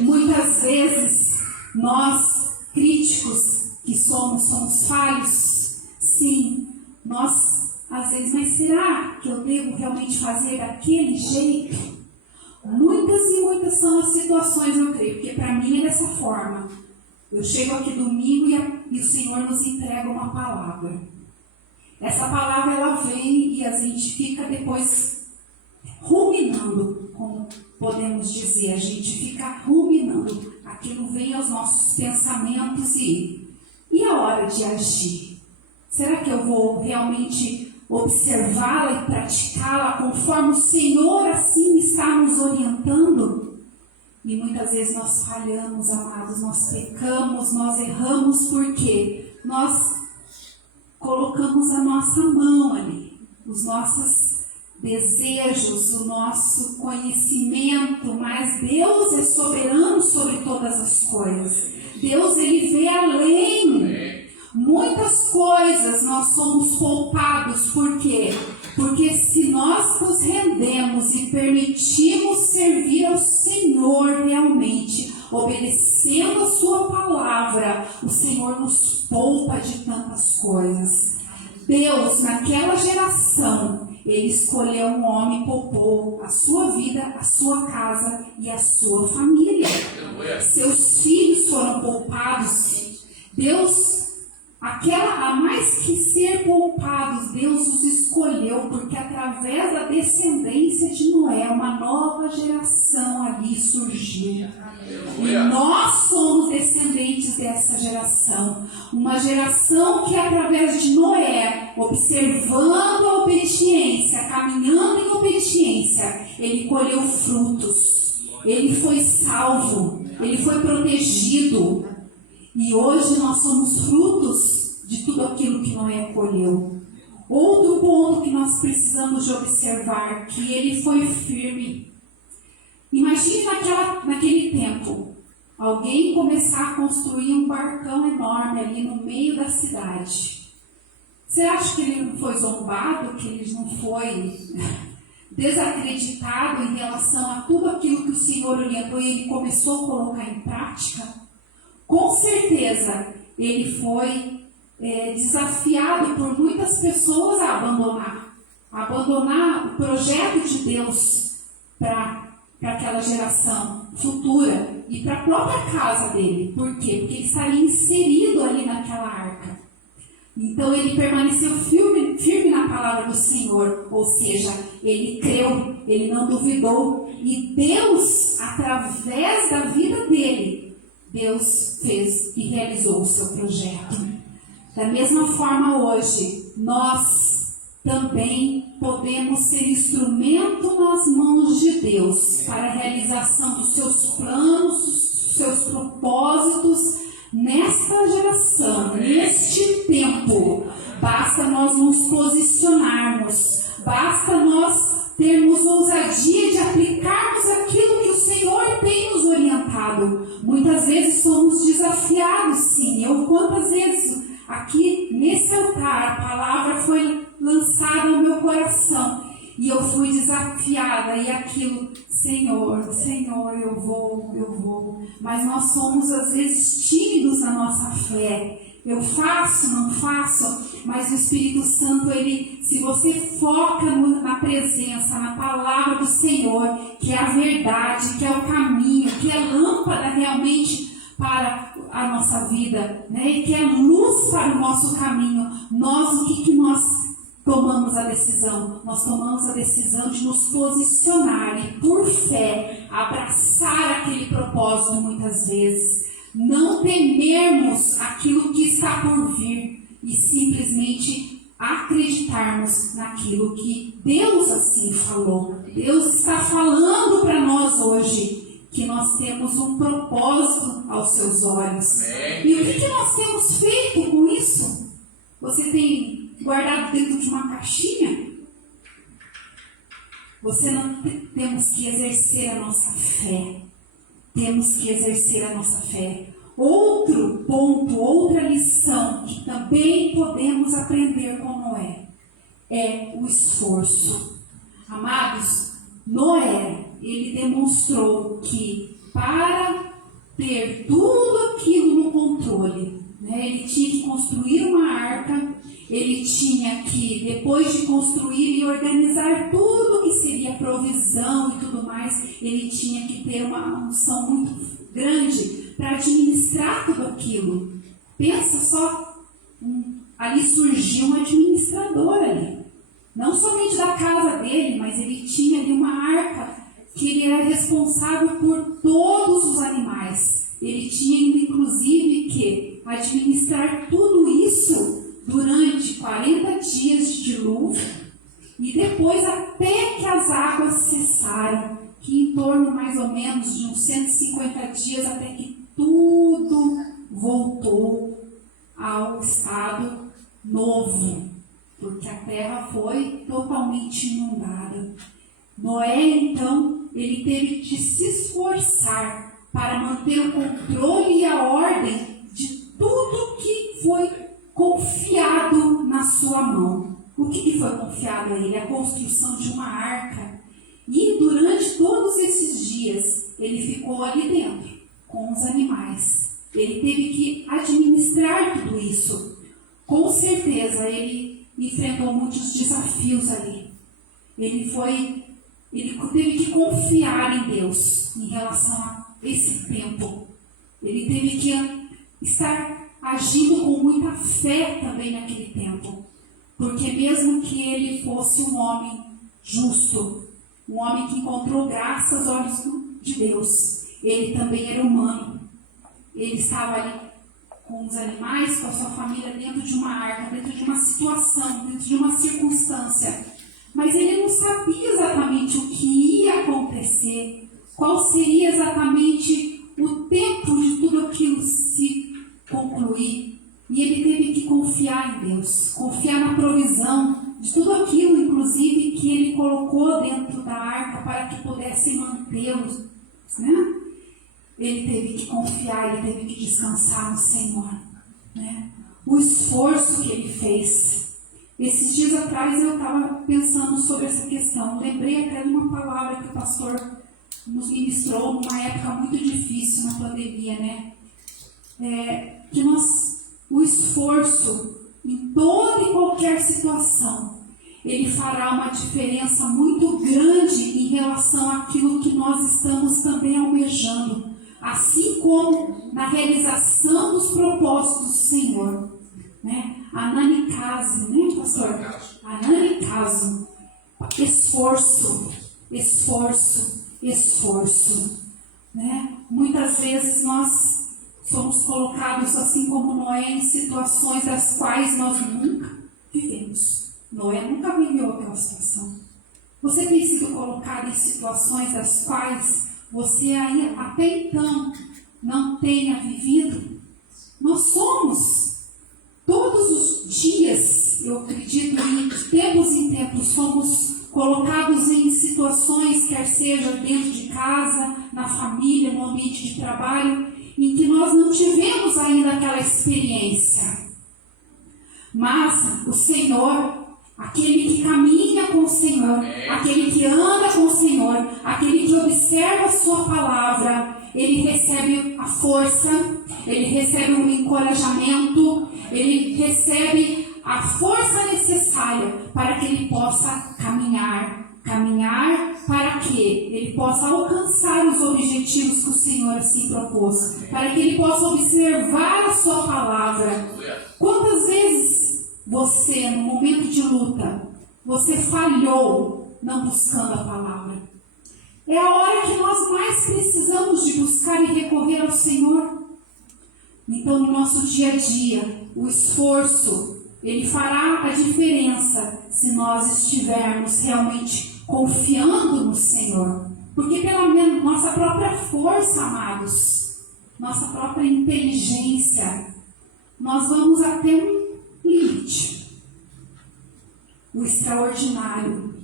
Muitas vezes, nós, críticos que somos falhos, sim, nós, às vezes, mas será que eu devo realmente fazer daquele jeito? Muitas e muitas são as situações, eu creio, porque para mim é dessa forma. Eu chego aqui domingo e o Senhor nos entrega uma palavra. Essa palavra, ela vem e a gente fica depois ruminando, como podemos dizer, a gente fica ruminando, aquilo vem aos nossos pensamentos e a hora de agir? Será que eu vou realmente observá-la e praticá-la conforme o Senhor assim está nos orientando? E muitas vezes nós falhamos, amados, nós pecamos, nós erramos porque nós colocamos a nossa mão ali, os nossos desejos, o nosso conhecimento, mas Deus é soberano sobre todas as coisas. Deus, ele vê além. Muitas coisas nós somos poupados, por quê? Porque se nós nos rendemos e permitimos servir ao Senhor realmente, obedecendo a sua palavra, o Senhor nos poupa de tantas coisas. Deus, naquela geração, ele escolheu um homem e poupou a sua vida, a sua casa e a sua família. Seus filhos foram poupados. Deus, a mais que ser poupados, Deus os escolheu, porque através da descendência de Noé, uma nova geração ali surgiu. E nós somos descendentes dessa geração. Uma geração que através de Noé, observando a obediência, caminhando em obediência, ele colheu frutos. Ele foi salvo. Ele foi protegido. E hoje nós somos frutos de tudo aquilo que Noé colheu. Outro ponto que nós precisamos de observar, que ele foi firme. Imagine naquele tempo, alguém começar a construir um barcão enorme ali no meio da cidade. Você acha que ele não foi zombado, que ele não foi desacreditado em relação a tudo aquilo que o Senhor orientou e ele começou a colocar em prática? Com certeza, ele foi desafiado por muitas pessoas a abandonar o projeto de Deus para aquela geração futura e para a própria casa dele. Por quê? Porque ele estaria inserido ali naquela arca. Então ele permaneceu firme na palavra do Senhor, ou seja, ele creu, ele não duvidou, e Deus, através da vida dele, Deus fez e realizou o seu projeto. Da mesma forma hoje, nós também podemos ser instrumento nas mãos de Deus para a realização dos seus planos, dos seus propósitos nesta geração, neste tempo. Basta nós nos posicionarmos, basta nós termos ousadia de aplicarmos aquilo que o Senhor tem nos orientado. Muitas vezes somos desafiados, sim. Quantas vezes aqui nesse altar a palavra foi lançada no meu coração e eu fui desafiada e aquilo, Senhor, eu vou. Mas nós somos às vezes tímidos na nossa fé. Eu faço, não faço, mas o Espírito Santo, se você foca na presença, na palavra do Senhor, que é a verdade, que é o caminho, que é lâmpada realmente para a nossa vida, né? E que é luz para o nosso caminho, o que nós tomamos a decisão? Nós tomamos a decisão de nos posicionar e, por fé, abraçar aquele propósito muitas vezes. Não temermos aquilo que está por vir e simplesmente acreditarmos naquilo que Deus assim falou. Deus está falando para nós hoje que nós temos um propósito aos seus olhos. E o que nós temos feito com isso? Você tem guardado dentro de uma caixinha? Temos que exercer a nossa fé. Temos que exercer a nossa fé. Outro ponto, outra lição que também podemos aprender com Noé é o esforço. Amados, Noé, ele demonstrou que para ter tudo aquilo no controle, né, ele tinha que construir uma arca, ele tinha que, depois de construir e organizar tudo que seria provisão e tudo mais, ele tinha que ter uma unção muito grande para administrar tudo aquilo. Pensa só, ali surgiu um administrador ali. Não somente da casa dele, mas ele tinha ali uma arca que ele era responsável por todos os animais. Ele tinha, inclusive, que administrar tudo isso durante 40 dias de dilúvio e depois até que as águas cessaram, que em torno mais ou menos de uns 150 dias até que tudo voltou ao estado novo, porque a terra foi totalmente inundada. Noé, então, ele teve de se esforçar para manter o controle e a ordem de tudo que foi confiado na sua mão. O que foi confiado a ele? A construção de uma arca. E durante todos esses dias, ele ficou ali dentro, com os animais. Ele teve que administrar tudo isso. Com certeza, ele enfrentou muitos desafios ali. Ele teve que confiar em Deus em relação a esse tempo. Ele teve que estar agindo com muita fé também naquele tempo. Porque mesmo que ele fosse um homem justo, um homem que encontrou graça aos olhos de Deus, ele também era humano. Ele estava ali com os animais, com a sua família, dentro de uma arca, dentro de uma situação, dentro de uma circunstância. Mas ele não sabia exatamente o que ia acontecer, qual seria exatamente o tempo de tudo aquilo se concluir. E ele teve que confiar em Deus, confiar na provisão de tudo aquilo, inclusive, que ele colocou dentro da arca para que pudesse mantê-los, né? Ele teve que confiar, ele teve que descansar no Senhor, né? O esforço que ele fez. Esses dias atrás eu estava pensando sobre essa questão. Lembrei até de uma palavra que o pastor nos ministrou numa época muito difícil na pandemia, né? O esforço em toda e qualquer situação, ele fará uma diferença muito grande em relação àquilo que nós estamos também almejando, assim como na realização dos propósitos do Senhor, né? Ananicase, né, pastor? Ananicase. Esforço, né? Muitas vezes nós somos colocados, assim como Noé, em situações das quais nós nunca vivemos. Noé nunca viveu aquela situação. Você tem sido colocado em situações das quais você até então não tenha vivido? Nós somos, todos os dias, eu acredito, de tempos em tempos, somos colocados em situações, quer seja dentro de casa, na família, no ambiente de trabalho, em que nós não tivemos ainda aquela experiência. Mas o Senhor, aquele que caminha com o Senhor, aquele que anda com o Senhor, aquele que observa a sua palavra, ele recebe a força, ele recebe um encorajamento, ele recebe a força necessária para que ele possa caminhar para que ele possa alcançar os objetivos que o Senhor assim propôs, para que ele possa observar a sua palavra. Quantas vezes você, no momento de luta, você falhou não buscando a palavra? É a hora que nós mais precisamos de buscar e recorrer ao Senhor. Então, no nosso dia a dia, o esforço, ele fará a diferença se nós estivermos realmente confiando no Senhor. Porque pela menos nossa própria força, amados, nossa própria inteligência, nós vamos até um limite. O extraordinário,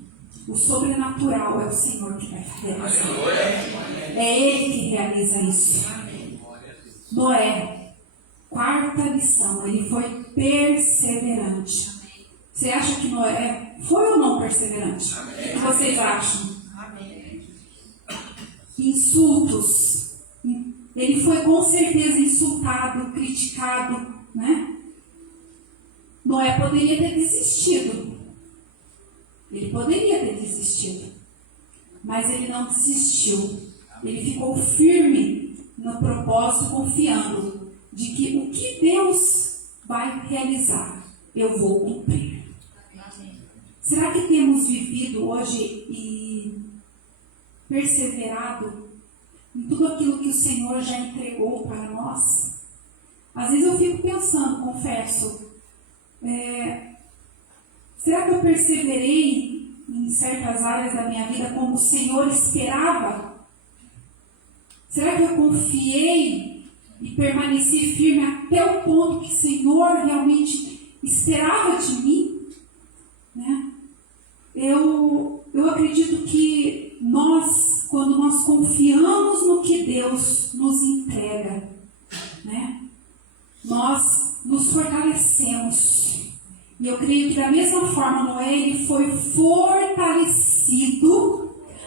o sobrenatural é o Senhor que vai realizar. É Ele que realiza isso. Noé, quarta lição, ele foi perseverante. Você acha que Noé foi ou não perseverante? O que vocês acham? Insultos. Ele foi com certeza insultado, criticado, né? Noé poderia ter desistido. Ele poderia ter desistido. Mas ele não desistiu. Ele ficou firme no propósito, confiando de que o que Deus vai realizar, eu vou cumprir. Será que temos vivido hoje e perseverado em tudo aquilo que o Senhor já entregou para nós? Às vezes eu fico pensando, confesso, será que eu perseverei em certas áreas da minha vida como o Senhor esperava? Será que eu confiei e permaneci firme até o ponto que o Senhor realmente esperava de mim? Né? Eu acredito que nós, quando nós confiamos no que Deus nos entrega, né, nós nos fortalecemos. E eu creio que da mesma forma Noé, ele foi fortalecido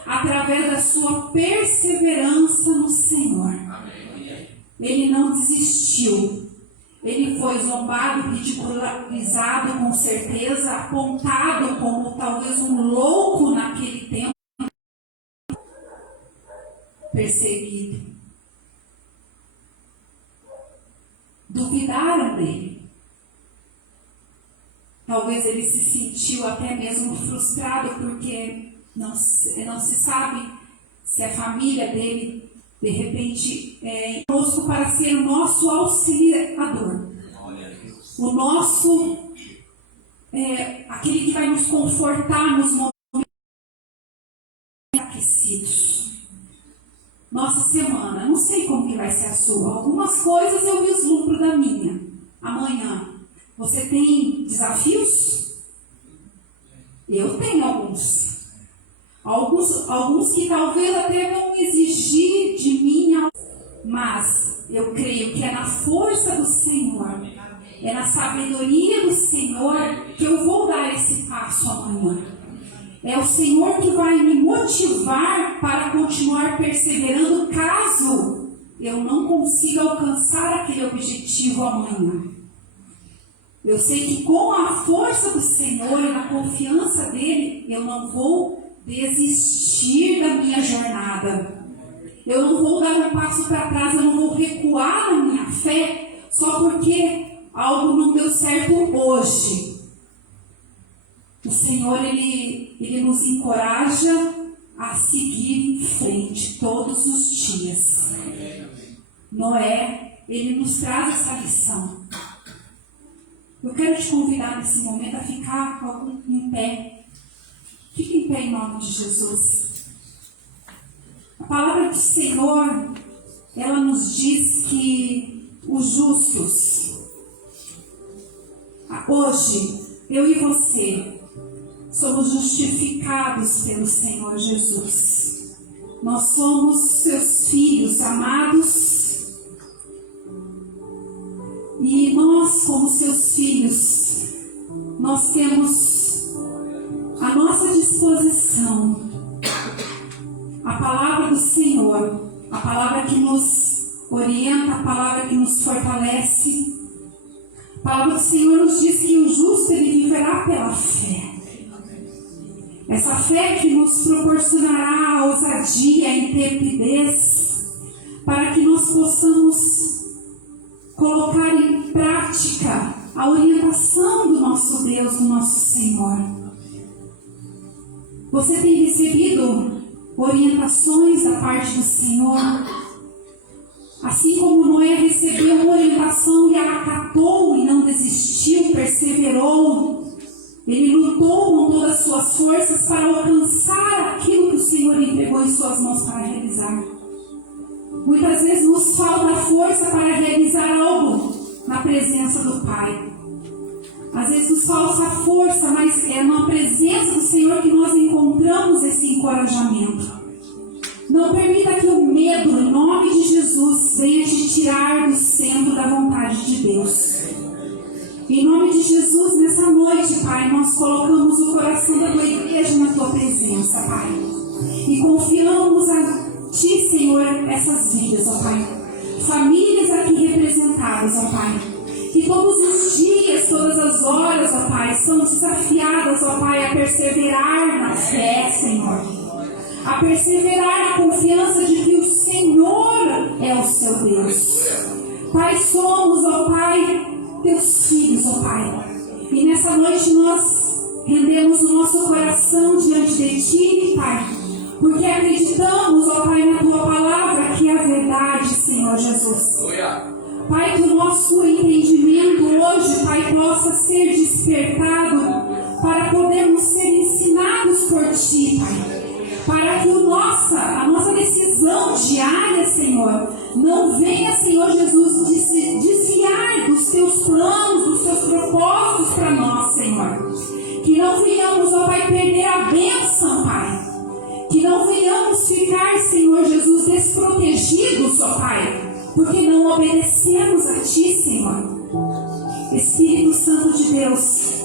através da sua perseverança no Senhor. Ele não desistiu. Ele foi zombado, ridicularizado com certeza, apontado como talvez um louco naquele tempo, perseguido. Duvidaram dele. Talvez ele se sentiu até mesmo frustrado, porque não se sabe se a família dele, de repente, conosco para ser o nosso auxiliador. O nosso, aquele que vai nos confortar nos momentos aquecidos. Nossa semana, não sei como que vai ser a sua. Algumas coisas eu vislumbro da minha. Amanhã, você tem desafios? Eu tenho alguns. Alguns que talvez até vão exigir de mim, mas eu creio que é na força do Senhor, é na sabedoria do Senhor que eu vou dar esse passo amanhã. É o Senhor que vai me motivar para continuar perseverando caso eu não consiga alcançar aquele objetivo amanhã. Eu sei que com a força do Senhor e na confiança dEle, eu não vou desistir da minha jornada. Eu não vou dar um passo para trás, eu não vou recuar na minha fé só porque algo não deu certo hoje. O Senhor, Ele nos encoraja a seguir em frente todos os dias. Noé, ele nos traz essa lição. Eu quero te convidar nesse momento a ficar em pé. Fique em pé em nome de Jesus. A palavra do Senhor, ela nos diz que os justos, hoje, eu e você, somos justificados pelo Senhor Jesus. Nós somos seus filhos amados. E nós, como seus filhos, nós temos à nossa disposição a palavra do Senhor, a palavra que nos orienta, a palavra que nos fortalece. A palavra do Senhor nos diz que o justo ele viverá pela fé. Essa fé que nos proporcionará a ousadia, a intrepidez, para que nós possamos colocar em prática a orientação do nosso Deus, do nosso Senhor. Você tem recebido orientações da parte do Senhor? Assim como Noé recebeu uma orientação e a acatou e não desistiu, perseverou. Ele lutou com todas as suas forças para alcançar aquilo que o Senhor Senhor entregou em suas mãos para realizar. Muitas vezes nos falta a força para realizar algo na presença do Pai. Às vezes nos falta a força, mas é na presença do Senhor que nós encontramos esse encorajamento. Não permita que o medo, em nome de Jesus, venha te tirar do centro da vontade de Deus. Em nome de Jesus, nessa noite, Pai, nós colocamos o coração da tua igreja na tua presença, Pai. E confiamos a Ti, Senhor, essas vidas, ó Pai. Famílias aqui representadas, ó Pai. Que todos os dias, todas as horas, ó Pai, são desafiadas, ó Pai, a perseverar na fé, Senhor. A perseverar na confiança de que o Senhor é o seu Deus. Pai, somos, ó Pai, teus filhos, ó Pai. E nessa noite nós rendemos o nosso coração diante de Ti, Pai. Porque acreditamos, ó Pai, na Tua palavra, que é a verdade, Senhor Jesus. Pai, que o nosso entendimento hoje, Pai, possa ser despertado para podermos ser ensinados por Ti, Pai. Para que a nossa decisão diária, Senhor, não venha, Senhor Jesus, de se desviar dos Teus planos, dos Teus propósitos para nós, Senhor. Que não venhamos, ó Pai, perder a bênção, Pai. Que não venhamos ficar, Senhor Jesus, desprotegidos, ó Pai, porque não obedecemos a Ti, Senhor. Espírito Santo de Deus,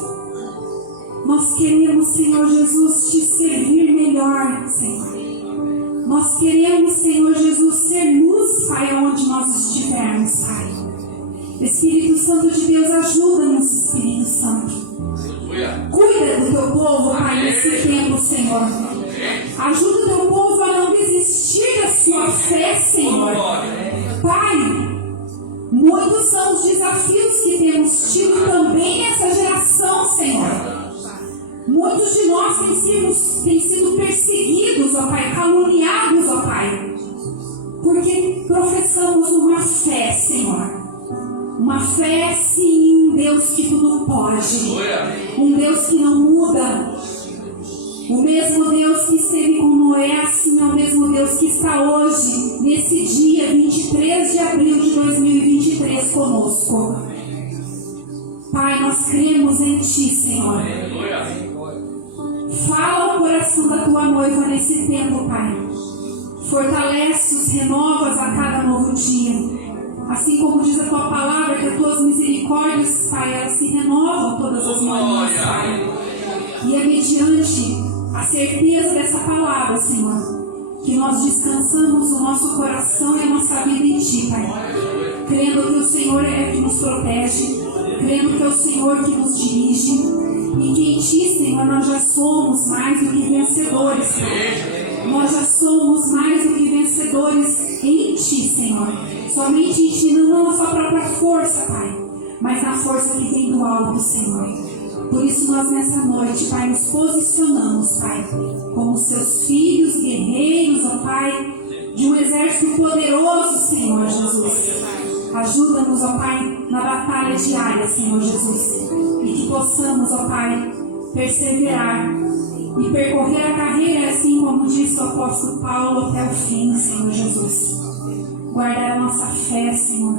nós queremos, Senhor Jesus, Te servir melhor, Senhor. Nós queremos, Senhor Jesus, ser luz, Pai, onde nós estivermos, Pai. Espírito Santo de Deus, ajuda-nos, Espírito Santo. Cuida do Teu povo, Pai, nesse tempo, Senhor. Ajuda o Teu povo a não desistir da sua fé, Senhor. Pai, muitos são os desafios que temos tido também nessa geração, Senhor. Muitos de nós têm sido perseguidos, ó Pai, caluniados, ó Pai, porque professamos uma fé, Senhor. Uma fé, sim, um Deus que tudo pode. Um Deus que não muda. O mesmo Deus que esteve com Noé, assim é o mesmo Deus que está hoje, nesse dia 23 de abril de 2023 conosco. Pai, nós cremos em Ti, Senhor. Fala ao coração da Tua noiva nesse tempo, Pai. Fortalece-os, renovas a cada novo dia. Assim como diz a Tua palavra, que as Tuas misericórdias, Pai, elas se renovam todas as manhãs, Pai. E é mediante a certeza dessa palavra, Senhor, que nós descansamos o nosso coração e a nossa vida em Ti, Pai. Crendo que o Senhor é que nos protege, crendo que é o Senhor que nos dirige, e que em Ti, Senhor, nós já somos mais do que vencedores, Pai. Nós já somos mais do que vencedores em Ti, Senhor. Somente em Ti, não na nossa própria força, Pai, mas na força que vem do alto, Senhor. Por isso nós nessa noite, Pai, nos posicionamos, Pai, como Seus filhos, guerreiros, ó Pai, de um exército poderoso, Senhor Jesus. Ajuda-nos, ó Pai, na batalha diária, Senhor Jesus. E que possamos, ó Pai, perseverar e percorrer a carreira, assim como disse o apóstolo Paulo, até o fim, Senhor Jesus. Guardar a nossa fé, Senhor,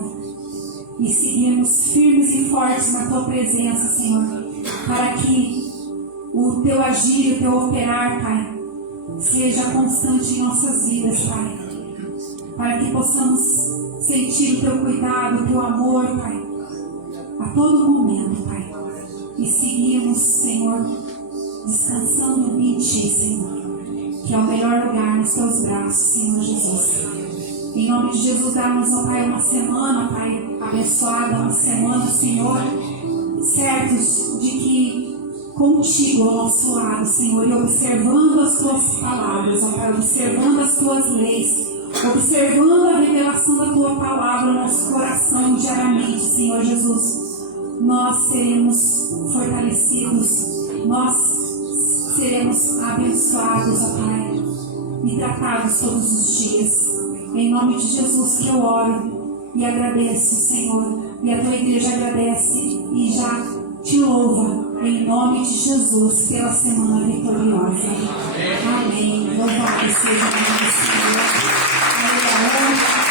e seguirmos firmes e fortes na Tua presença, Senhor, para que o Teu agir, o Teu operar, Pai, seja constante em nossas vidas, Pai, para que possamos sentir o Teu cuidado, o Teu amor, Pai, a todo momento, Pai, e seguirmos, Senhor, descansando em Ti, Senhor, que é o melhor lugar nos Teus braços, Senhor Jesus. Em nome de Jesus, dá-nos, ó Pai, uma semana, Pai, abençoada, uma semana, Senhor, certos de que contigo ao nosso lado, Senhor, e observando as Tuas palavras, ó Pai, observando as Tuas leis, observando a revelação da Tua palavra no nosso coração diariamente, Senhor Jesus, nós seremos fortalecidos, nós seremos abençoados, ó Pai, e tratados todos os dias. Em nome de Jesus que eu oro e agradeço, Senhor, e a Tua igreja agradece e já Te louva em nome de Jesus, pela semana vitoriosa. Amém. Louvado seja o nome do Senhor. A honra,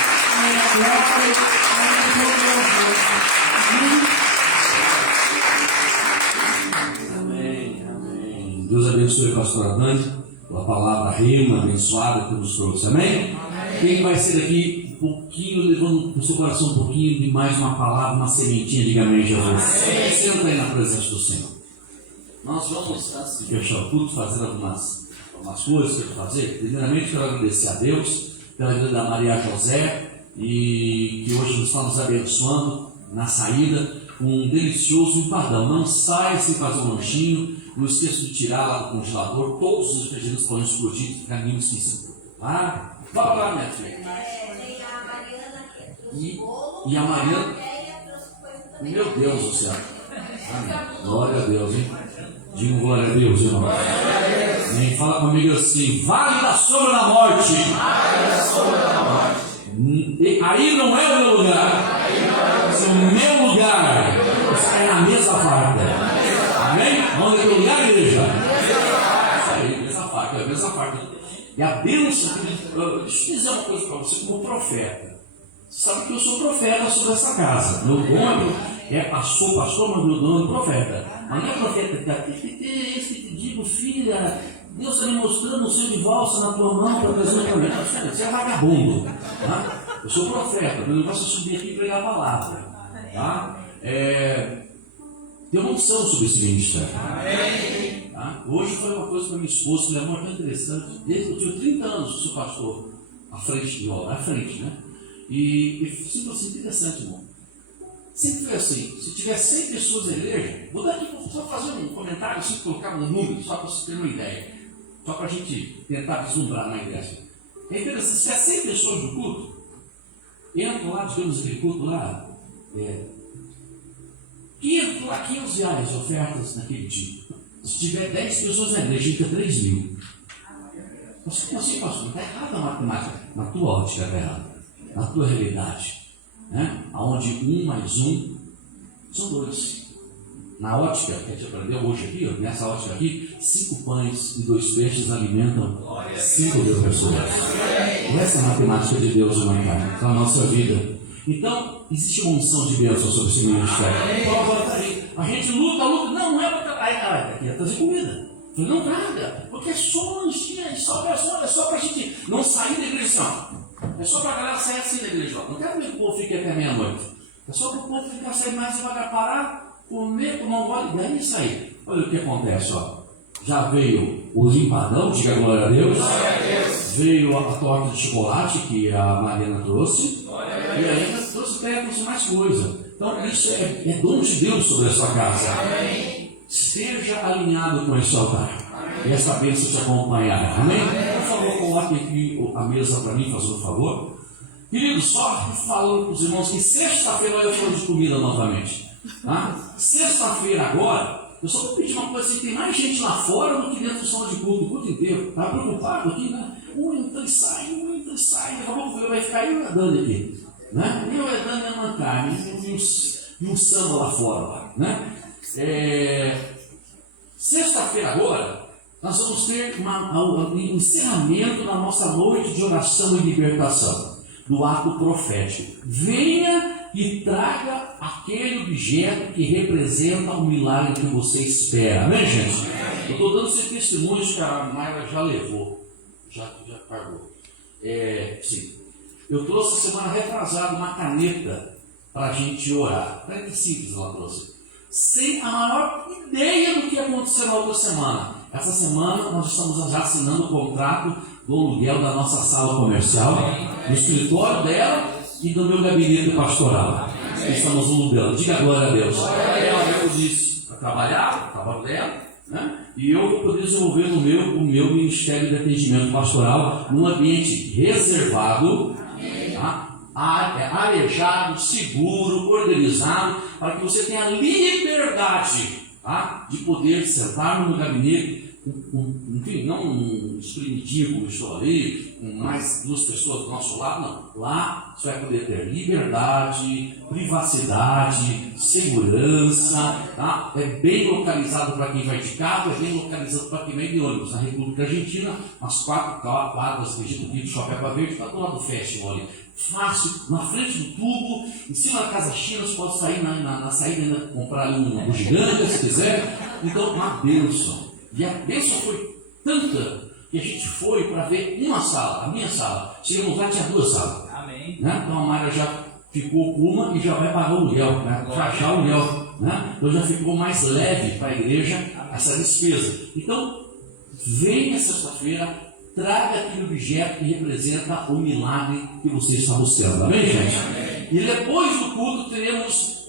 a glória, a louvor. Amém, amém. Deus abençoe a pastora Dani, pela palavra rema, abençoada que nos trouxe. Amém? Quem vai ser aqui um pouquinho, levando no seu coração um pouquinho de mais uma palavra, uma sementinha, diga amém, Jesus. Senta aí na presença do Senhor. Nós vamos, antes de fechar o culto, fazer algumas coisas que eu vou fazer. Primeiramente, quero agradecer a Deus pela vida da Maria José e que hoje nos está nos abençoando na saída com um delicioso empadão. Não saia sem fazer um lanchinho. Não esqueça de tirar lá do congelador todos os refrigerantes podem explodir, ficar ninguém esquecido. Ah, fala lá, minha filha. E a Mariana. Meu Deus do céu. Amém. Glória a Deus, hein? Diga glória a Deus, irmão. Nem fala comigo assim, vale da sombra da morte. Aí não é o meu lugar. Esse é o meu lugar. Você é na mesa farta. Amém? Onde é o meu lugar, igreja? Isso aí, mesa farta. É a mesa farta. E a bênção, deixa eu dizer uma coisa para você como profeta. Você sabe que eu sou profeta sobre essa casa. Meu nome é pastor, mas meu nome é profeta. Mas não é profeta que esse que te digo, filha, Deus está me mostrando o seu de valsa na tua mão para trazer o caminho. Você é vagabundo. Tá? Eu sou profeta, meu negócio é subir aqui e pregar a palavra. Tá? Tem uma unção sobre esse ministério. Tá? Hoje foi uma coisa para minha esposa, que é muito interessante. Desde que eu tinha 30 anos que sou pastor à frente, né? E sempre assim, interessante, irmão. Sempre foi assim, se tiver 100 pessoas na igreja, vou dar aqui só fazer um comentário, assim, colocar um número, só para você ter uma ideia. Só para a gente tentar vislumbrar na igreja. É interessante, se tiver 100 pessoas no culto, entram lá, digamos aquele culto lá, R$500 ofertas naquele dia. Se tiver 10 pessoas na igreja, entra 3 mil. Você não assim, pastor, está errado a matemática. Na tua ótica está errado. Na tua realidade. Né? Onde 1 mais 1 são 2. Na ótica que a gente aprendeu hoje aqui, nessa ótica aqui, 5 pães e 2 peixes alimentam 5 mil pessoas. Essa é a matemática de Deus, humanidade, para a nossa vida. Então, existe uma unção de bênção sobre esse ministério. A gente luta, não é para trabalhar, aqui é trazer comida. Não traga, porque é só lanchinha, é só para a gente não sair da igreja. É só para a galera sair assim da igreja. Não quero que o povo fique até meia-noite. É só para o povo ficar sair mais devagar, parar, comer, tomar um gole, daí e sair. Olha o que acontece, ó. Já veio o empadão, diga glória a Deus. Veio a torta de chocolate que a Mariana trouxe. E ainda trouxe perto mais coisa. Então isso é dom de Deus sobre a sua casa. Esteja alinhado com esse altar. E essa bênção te acompanhar. Amém? Por favor, coloque aqui a mesa para mim, fazendo um favor. Querido, só falando para os irmãos que sexta-feira eu falo de comida novamente. Tá? Sexta-feira agora, eu só vou pedir uma coisa assim, tem mais gente lá fora do que dentro do salão de culto, o culto inteiro. Estava preocupado aqui, né? Um entra e sai, daqui a pouco vai ficar eu e a Dani aqui. Né? Eu e a Dani é uma carne, e um samba lá fora. Né? Sexta-feira agora, nós vamos ter um encerramento da nossa noite de oração e libertação, do ato profético. Venha e traga aquele objeto que representa o milagre que você espera. Amém, gente? Eu estou dando esse testemunho que a Mayra já levou, já pagou. Sim. Eu trouxe a semana retrasada uma caneta para a gente orar. Caneta simples ela trouxe. Sem a maior ideia do que aconteceu na outra semana. Essa semana nós estamos já assinando o contrato do aluguel da nossa sala comercial, do escritório dela e do meu gabinete pastoral. Estamos alugando. Diga glória a Deus. Ela disse para trabalhar, o trabalho dela, né? E eu vou poder desenvolver o meu ministério de atendimento pastoral num ambiente reservado, tá? Arejado, seguro, organizado, para que você tenha liberdade, tá? De poder sentar no gabinete, enfim, não um exprimidinho como estou ali, com mais 2 pessoas do nosso lado, não. Lá você vai poder ter liberdade, privacidade, segurança, tá? É bem localizado para quem vai de carro, é bem localizado para quem vai de ônibus. Na República Argentina, as 4 quadras que a gente tem do Shopping Água Verde, está do lado do festival ali. Fácil, na frente do tubo, em cima da Casa China, você pode sair na saída ainda comprar um gigante se quiser. Então, uma bênção. E a bênção foi tanta que a gente foi para ver uma sala, a minha sala. Chegamos lá, tinha 2 salas. Amém. Né? Então a Mayra já ficou com uma e já vai pagar o aluguel, né? Fachar o aluguel. Né? Então já ficou mais leve para a igreja essa despesa. Então, venha sexta-feira, traga aquele objeto que representa o milagre que você está buscando. Amém, gente? Amém. E depois do culto teremos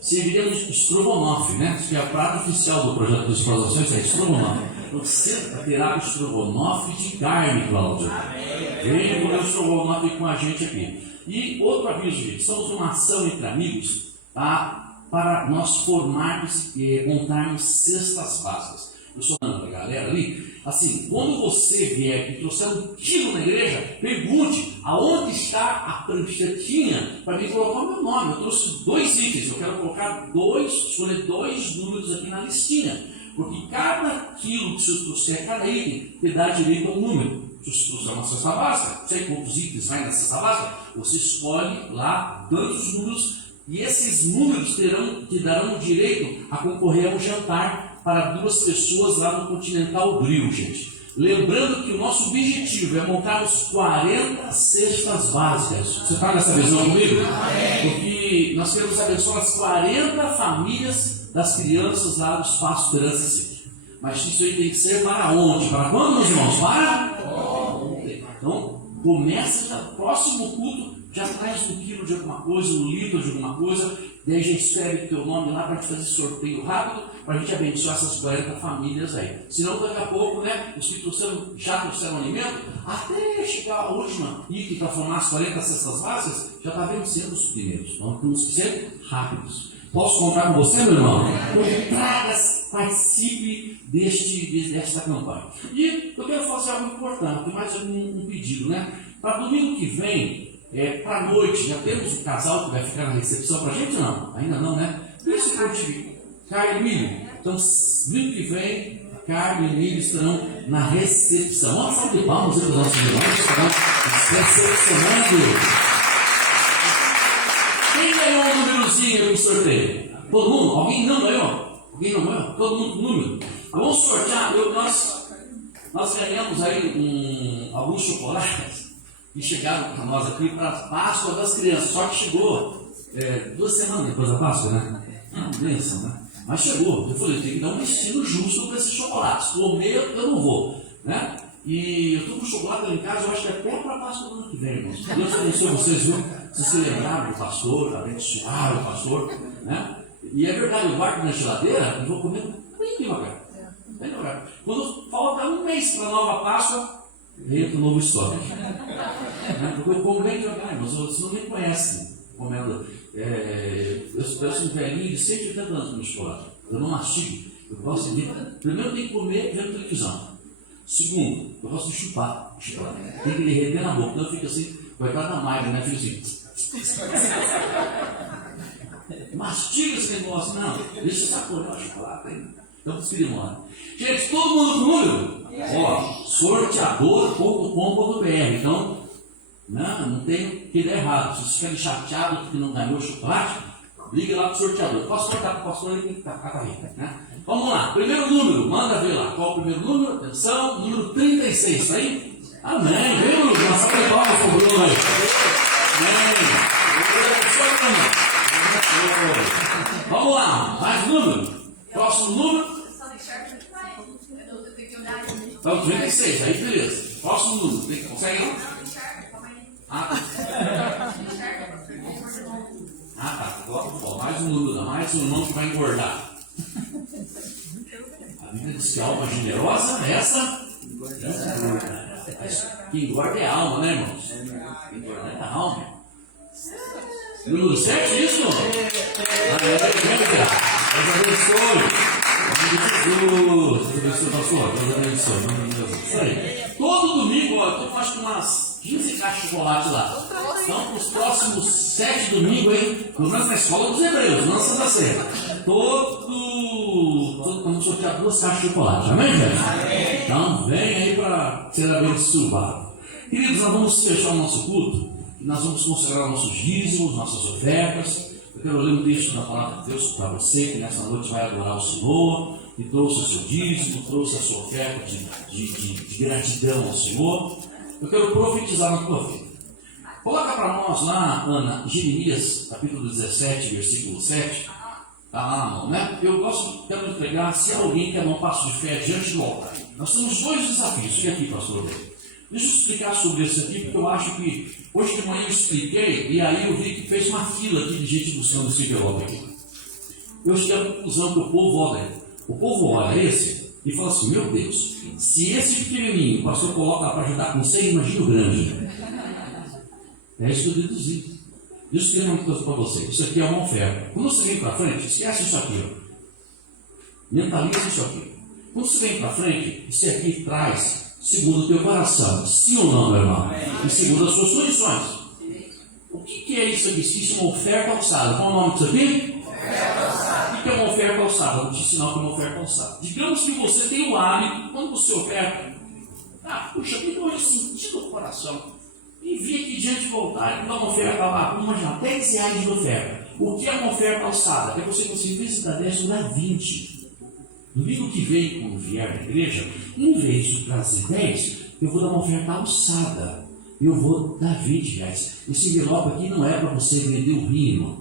serviremos estrogonofe, né? Que é o prato oficial do projeto de exposições, é estrogonofe. Você terá o estrogonofe de carne, Cláudio. Venha comer o estrogonofe com a gente aqui. E outro aviso, gente, estamos numa ação entre amigos, tá? Para nós formarmos e montarmos cestas básicas. Eu sou a galera ali, assim, quando você vier e trouxer um quilo na igreja, pergunte aonde está a pranchetinha para mim colocar o meu nome. Eu trouxe 2 itens, eu quero colocar escolher 2 números aqui na listinha, porque cada quilo que você trouxer, cada item, te dá direito a um número. Se você trouxer uma cesta básica, não sei quantos itens vai na cesta básica, você escolhe lá tantos números, e esses números te darão direito a concorrer a um jantar para 2 pessoas lá no Continental Grill, gente. Lembrando que o nosso objetivo é montarmos 40 cestas básicas. Você está nessa visão comigo? Porque nós queremos abençoar as 40 famílias das crianças lá do Espaço Esperança City. Mas isso aí tem que ser para onde? Para quando, meus irmãos? Para ontem. Então, começa já, próximo culto, já traz 1 quilo de alguma coisa, 1 litro de alguma coisa, daí a gente escreve o teu nome lá para a gente fazer sorteio rápido, para a gente abençoar essas 40 famílias aí. Senão daqui a pouco, né, os que já trouxeram alimento, até chegar a última item para formar as 40 cestas básicas, já está vencendo os primeiros. Então temos que ser rápidos. Posso contar com você, meu irmão? Então traga, participe desta campanha. E eu quero fazer algo importante, tem mais um pedido, né? Para domingo que vem, para a noite, já temos um casal que vai ficar na recepção para a gente ou não? Ainda não, né? Isso que eu tive. Carne e Milho. Então, domingo que vem, Carne e Milho estarão na recepção. Uma salva de palmas para os nossos irmãos que estarão recepcionando. Quem ganhou um númerozinho no sorteio? Todo mundo? Alguém não ganhou? Alguém não ganhou? Todo mundo com número. Vamos sortear. Nós ganhamos aí alguns chocolates que chegaram para nós aqui para a Páscoa das crianças. Só que chegou 2 semanas depois da Páscoa, né? Bênção, né? Mas chegou. Eu falei, tem que dar um destino justo para esses chocolates. Comer eu não vou, né? E eu estou com chocolate lá em casa, eu acho que até para a Páscoa do ano que vem, irmãos. Deus abençoe vocês, viu? Vocês se lembraram do pastor, abençoaram o pastor, né? E é verdade, eu guardo na geladeira e vou comer bem devagar. Bem devagar. Quando falta 1 mês para a nova Páscoa, entra um novo estoque. Porque eu como bem devagar, mas vocês não me conhecem comendo. Eu sou um velhinho de 180 anos com chocolate. Eu não mastigo. Eu gosto de. Primeiro, eu tenho que comer vendo televisão. Segundo, eu gosto de chupar chocolate. Tem que derreter na boca. Então eu fico assim, coitado da Mayra, né? Fico assim. Mastiga esse negócio. Não, deixa eu saborear o chocolate. Então, por isso que demora. Gente, todo mundo com número? Ó, sorteador.com.br. Então, não tem que dar errado. Se vocês ficarem chateados porque não ganhou o chocolate, liga lá para o sorteador. Posso cortar para o pastor? Ele tem que estar aí, né? Vamos lá. Primeiro número, manda ver lá. Qual o primeiro número? Atenção, número 36. Está aí? Amém. Viu? Uma salva de palmas para o Bruno aí. Amém. Vamos lá. Mais número. Próximo número. Então, 36. Aí, beleza. Próximo número. Consegue não? Tá. Mais um número, mais um irmão que vai engordar. A Bíblia diz que a alma generosa, essa que engorda é a alma, né, irmãos? Que engorda é a alma. Número 7, isso? Deus abençoe. Deus abençoe, pastor. Deus abençoe. Isso aí. Todo domingo, ó, eu estou fazendo umas 15 caixas de chocolate lá. Então, para os próximos 7 domingos, hein? Pelo menos na escola dos Hebreus, não na Santa Ceia. Vamos sortear 2 caixas de chocolate. Amém, gente? Então, vem aí para ser abençoado. Queridos, nós vamos fechar o nosso culto e nós vamos consagrar nossos dízimos, nossas ofertas. Eu quero ler um texto da palavra de Deus para você que nessa noite vai adorar o Senhor, que trouxe o seu dízimo, trouxe a sua oferta de gratidão ao Senhor. Eu quero profetizar na tua vida. Coloca para nós lá, Ana, Jeremias, capítulo 17, versículo 7. Está lá, né? Quero entregar, se alguém quer dar um passo de fé diante do altar. Nós temos 2 desafios. E aqui, pastor? Deixa eu explicar sobre isso aqui, porque eu acho que hoje de manhã eu expliquei, e aí eu vi que fez uma fila aqui de gente buscando esse envelope aqui. Eu cheguei à conclusão que o povo olha esse e fala assim: meu Deus, se esse pequenininho o pastor coloca para ajudar com 100, imagina o grande. É isso que eu deduzi. Deixa eu explicar uma coisa para você. Isso aqui é uma oferta. Quando você vem para frente, esquece isso aqui. Ó. Mentaliza isso aqui. Quando você vem para frente, isso aqui traz segundo o teu coração, sim ou não, meu irmão? E segundo as suas condições. O que é isso aqui? Isso é uma oferta alçada. Qual é o nome disso aqui? O que é uma oferta alçada? Vou te ensinar o que é uma oferta alçada. Digamos que você tem o hábito, quando você oferta, puxa, que eu senti no coração. E vi aqui diante do altar, então uma oferta lá, imagina, R$10 de oferta. O que é uma oferta alçada? É você conseguir visitar 10 dá 20. Domingo que vem, quando vier à igreja, em vez de trazer 10, eu vou dar uma oferta alçada. Eu vou dar R$20. Esse envelope aqui não é para você vender o rim,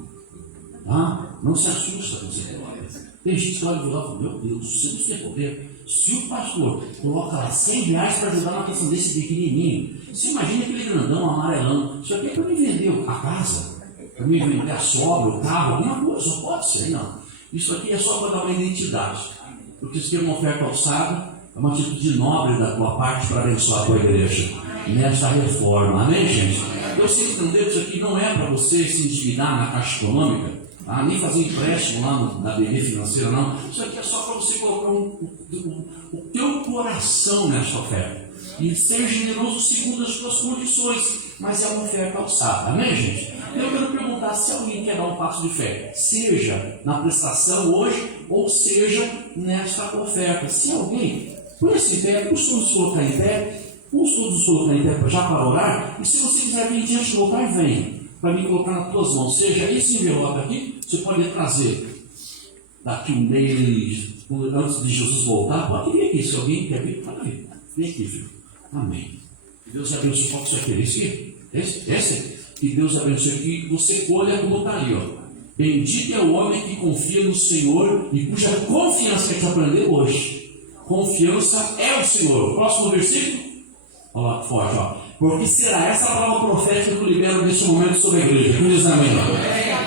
tá? Não se assusta com esse envelope. Tem gente que olha o envelope e fala: meu Deus, você não tem poder. Se o pastor coloca lá R$100 para ajudar na questão desse pequenininho, você imagina aquele grandão amarelão. Isso aqui é para me vender a casa, para me vender a sobra, o carro, alguma coisa. Só pode ser, não. Isso aqui é só para dar uma identidade. Porque isso aqui é uma oferta alçada, é uma atitude nobre da tua parte para abençoar a tua igreja nesta reforma. Amém, gente? Eu sei que isso aqui não é para você se endividar na Caixa Econômica, nem fazer empréstimo lá na BN Financeira, não. Isso aqui é só para você colocar o teu coração nessa oferta e ser generoso segundo as suas condições, mas é uma oferta alçada. Amém, gente? Eu quero perguntar se alguém quer dar um passo de fé, seja na prestação hoje ou seja nesta oferta. Se alguém, põe-se em pé, os todos colocar em pé, já para orar, e se você quiser vir diante do altar, vem para me colocar nas tuas mãos. Seja esse envelope aqui, você pode trazer daqui um mês, antes de Jesus voltar. Pode vir aqui, se alguém quer vir, pode vir. Vem aqui, filho. Amém. Que Deus abençoe. Qual que você quer? Esse aqui? Esse? Que Deus abençoe, que você colha como está ali, ó. Bendito é o homem que confia no Senhor e cuja confiança que a gente aprendeu hoje. Confiança é o Senhor. Próximo versículo. Olha lá, forte, ó. Porque será essa a palavra profética que eu libero neste momento sobre a igreja. Que diz amém.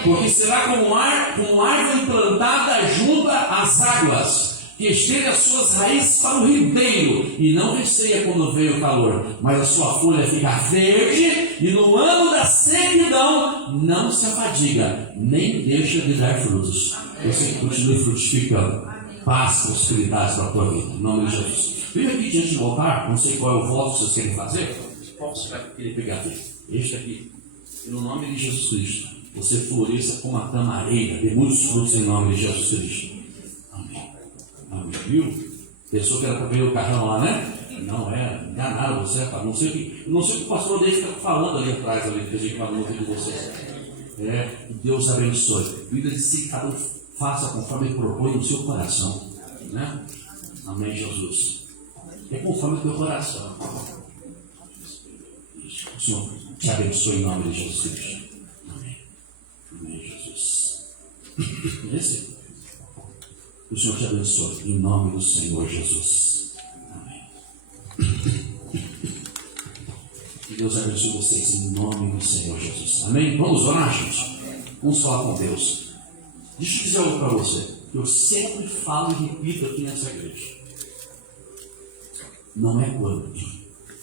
Porque será como árvore plantada junto às águas, que estende as suas raízes para o ribeiro, e não receia quando vem o calor, mas a sua folha fica verde, e no ano da sequidão não se afadiga, nem deixa de dar frutos. Você continue frutificando. Paz, prosperidade para a tua vida. Em nome de Jesus. Vem aqui diante do altar, não sei qual é o voto que vocês querem fazer. Qual você vai querer pegar aqui? Este aqui. E no nome de Jesus Cristo, você floresça como a tamareira, dê muitos frutos em nome de Jesus Cristo. Amém. Amém. Viu? Pensou que era para ver o carrão lá, né? Não é, enganaram você, rapaz. Não sei o que o pastor dele fica falando ali atrás, ali, que a gente vai no ouvido de vocês. Deus abençoe. Vida de si, cada um faça conforme ele propõe no seu coração. Né? Amém, Jesus. É conforme o teu coração. O Senhor te abençoe em nome de Jesus Cristo. Amém. Amém, Jesus. Esse? O Senhor te abençoe em nome do Senhor Jesus. Amém. Que Deus abençoe vocês em nome do Senhor Jesus. Amém? Vamos orar, gente? Vamos falar com Deus. Deixa eu dizer algo para você. Eu sempre falo e repito aqui nessa igreja. Não é quando,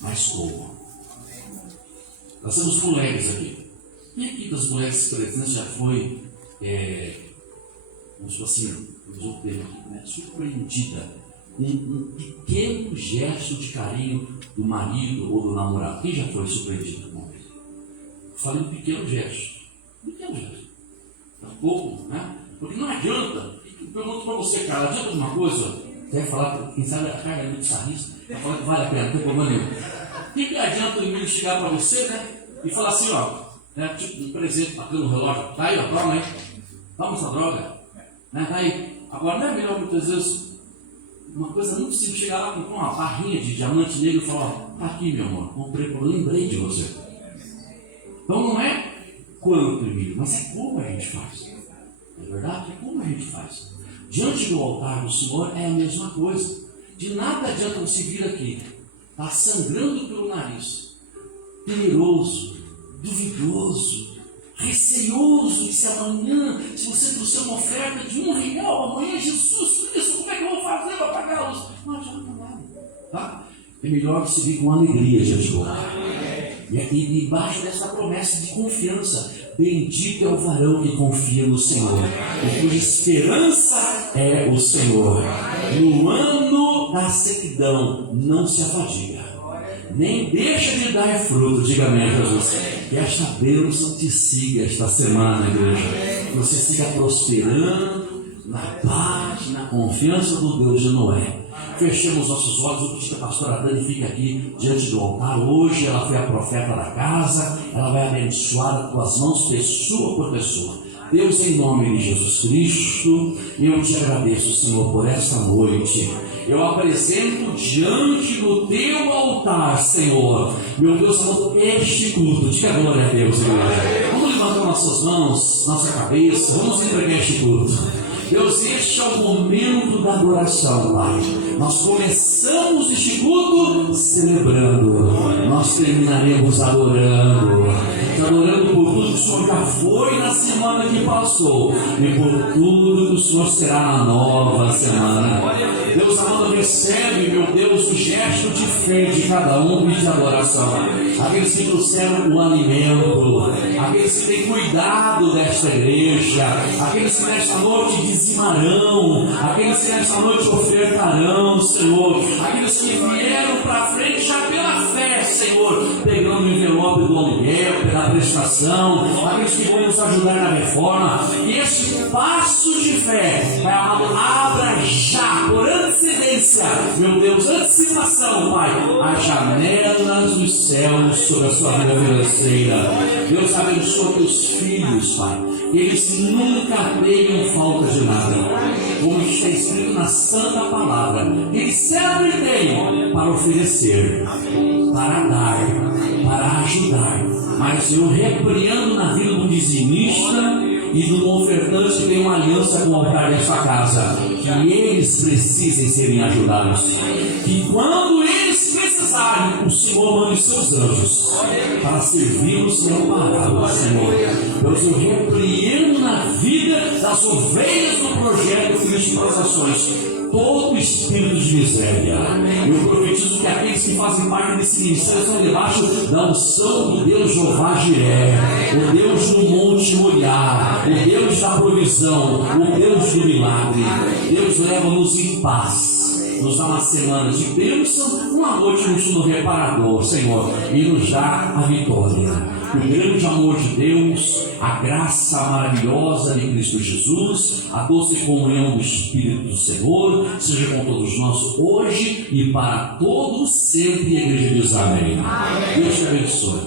mas como. Nós temos mulheres aqui. Quem aqui das mulheres presentes já foi como se fosse, usou o termo, né, surpreendida, um pequeno gesto de carinho do marido ou do namorado. Quem já foi surpreendido com isso? Falei um pequeno gesto. É um pouco, né? Porque não adianta. Eu pergunto para você, cara, adianta alguma coisa? Quer falar, quem sabe a carga é muito sarrista, vai falar que vale a pena, não tem problema nenhum. O que adianta o inimigo chegar para você, né? E falar assim, ó, né, tipo um presente batendo no relógio, tá aí, ó, toma aí, toma essa droga, né, tá aí. Agora não é melhor muitas vezes uma coisa muito simples, chegar lá com uma barrinha de diamante negro e falar, ó, tá aqui meu amor, comprei, eu lembrei de você. Então não é quanto inimigo, mas é como a gente faz. É verdade? É como a gente faz. Diante do altar do Senhor é a mesma coisa. De nada adianta você vir aqui, tá sangrando pelo nariz, temeroso, duvidoso, receioso de se amanhã, se você trouxer uma oferta de R$1, amanhã Jesus Cristo, como é que eu vou fazer para pagar a luz? Não adianta nada, tá? É melhor que se vir com alegria diante do altar. E aqui debaixo dessa promessa de confiança, bendito é o varão que confia no Senhor, e cuja esperança é o Senhor. No ano da sequidão não se afadiga, nem deixa de dar fruto. Diga amém, Jesus. Que esta bênção te siga esta semana, igreja. Que você siga prosperando na paz, na confiança do Deus de Noé. Fechemos nossos olhos. Eu pedi que a pastora Dani fique aqui diante do altar. Hoje ela foi a profeta da casa. Ela vai abençoar as tuas mãos, pessoa por pessoa. Deus, em nome de Jesus Cristo, eu te agradeço, Senhor, por esta noite. Eu apresento diante do teu altar, Senhor, meu Deus, este culto. Diga glória a Deus, igreja. Vamos levantar nossas mãos, nossa cabeça, vamos entregar este culto. Deus, este é o momento da adoração, Pai. Nós começamos este culto celebrando, nós terminaremos adorando. Adorando por tudo que o Senhor já foi na semana que passou e por tudo que o Senhor será na nova semana. Deus amado, recebe, meu Deus, o gesto de fé de cada um e de adoração. Aqueles que trouxeram o alimento, aqueles que têm cuidado desta igreja, aqueles que nesta noite dizimarão, aqueles que nesta noite ofertarão, Senhor, aqueles que vieram para frente já pela fé, Senhor, pegando o envelope do aluguel, pela prestação, aqueles que vão nos ajudar na reforma. E esse passo de fé, Pai amado, abra já, por antecedência, meu Deus, antecipação, Pai, as janelas dos céus sobre a sua vida financeira. Deus abençoa teus filhos, Pai, que eles nunca tenham falta de nada, como está escrito na Santa Palavra, que eles sempre tenham para oferecer, para dar, para ajudar. Mas eu repreendo na vida do dizimista e do ofertante que tem uma aliança com o altar desta casa, que eles precisem serem ajudados, que quando eles precisarem, o Senhor mande seus anjos para servi-los e ampará-los, Senhor. Deus, eu repreendo na vida das ovelhas do projeto Filhos de Transações todo espírito de miséria. Eu profetizo que aqueles que fazem parte desse ministério estão debaixo da unção do Deus Jeová Jiré, o Deus do Monte Moriá, o Deus da provisão, o Deus do milagre. Deus, leva-nos em paz, nos dá uma semana de bênção, uma noite no sono reparador, Senhor, e nos dá a vitória. O grande amor de Deus, a graça maravilhosa de Cristo Jesus, a doce comunhão do Espírito do Senhor, seja com todos nós hoje e para todos sempre. E a igreja diz amém. Deus te abençoe.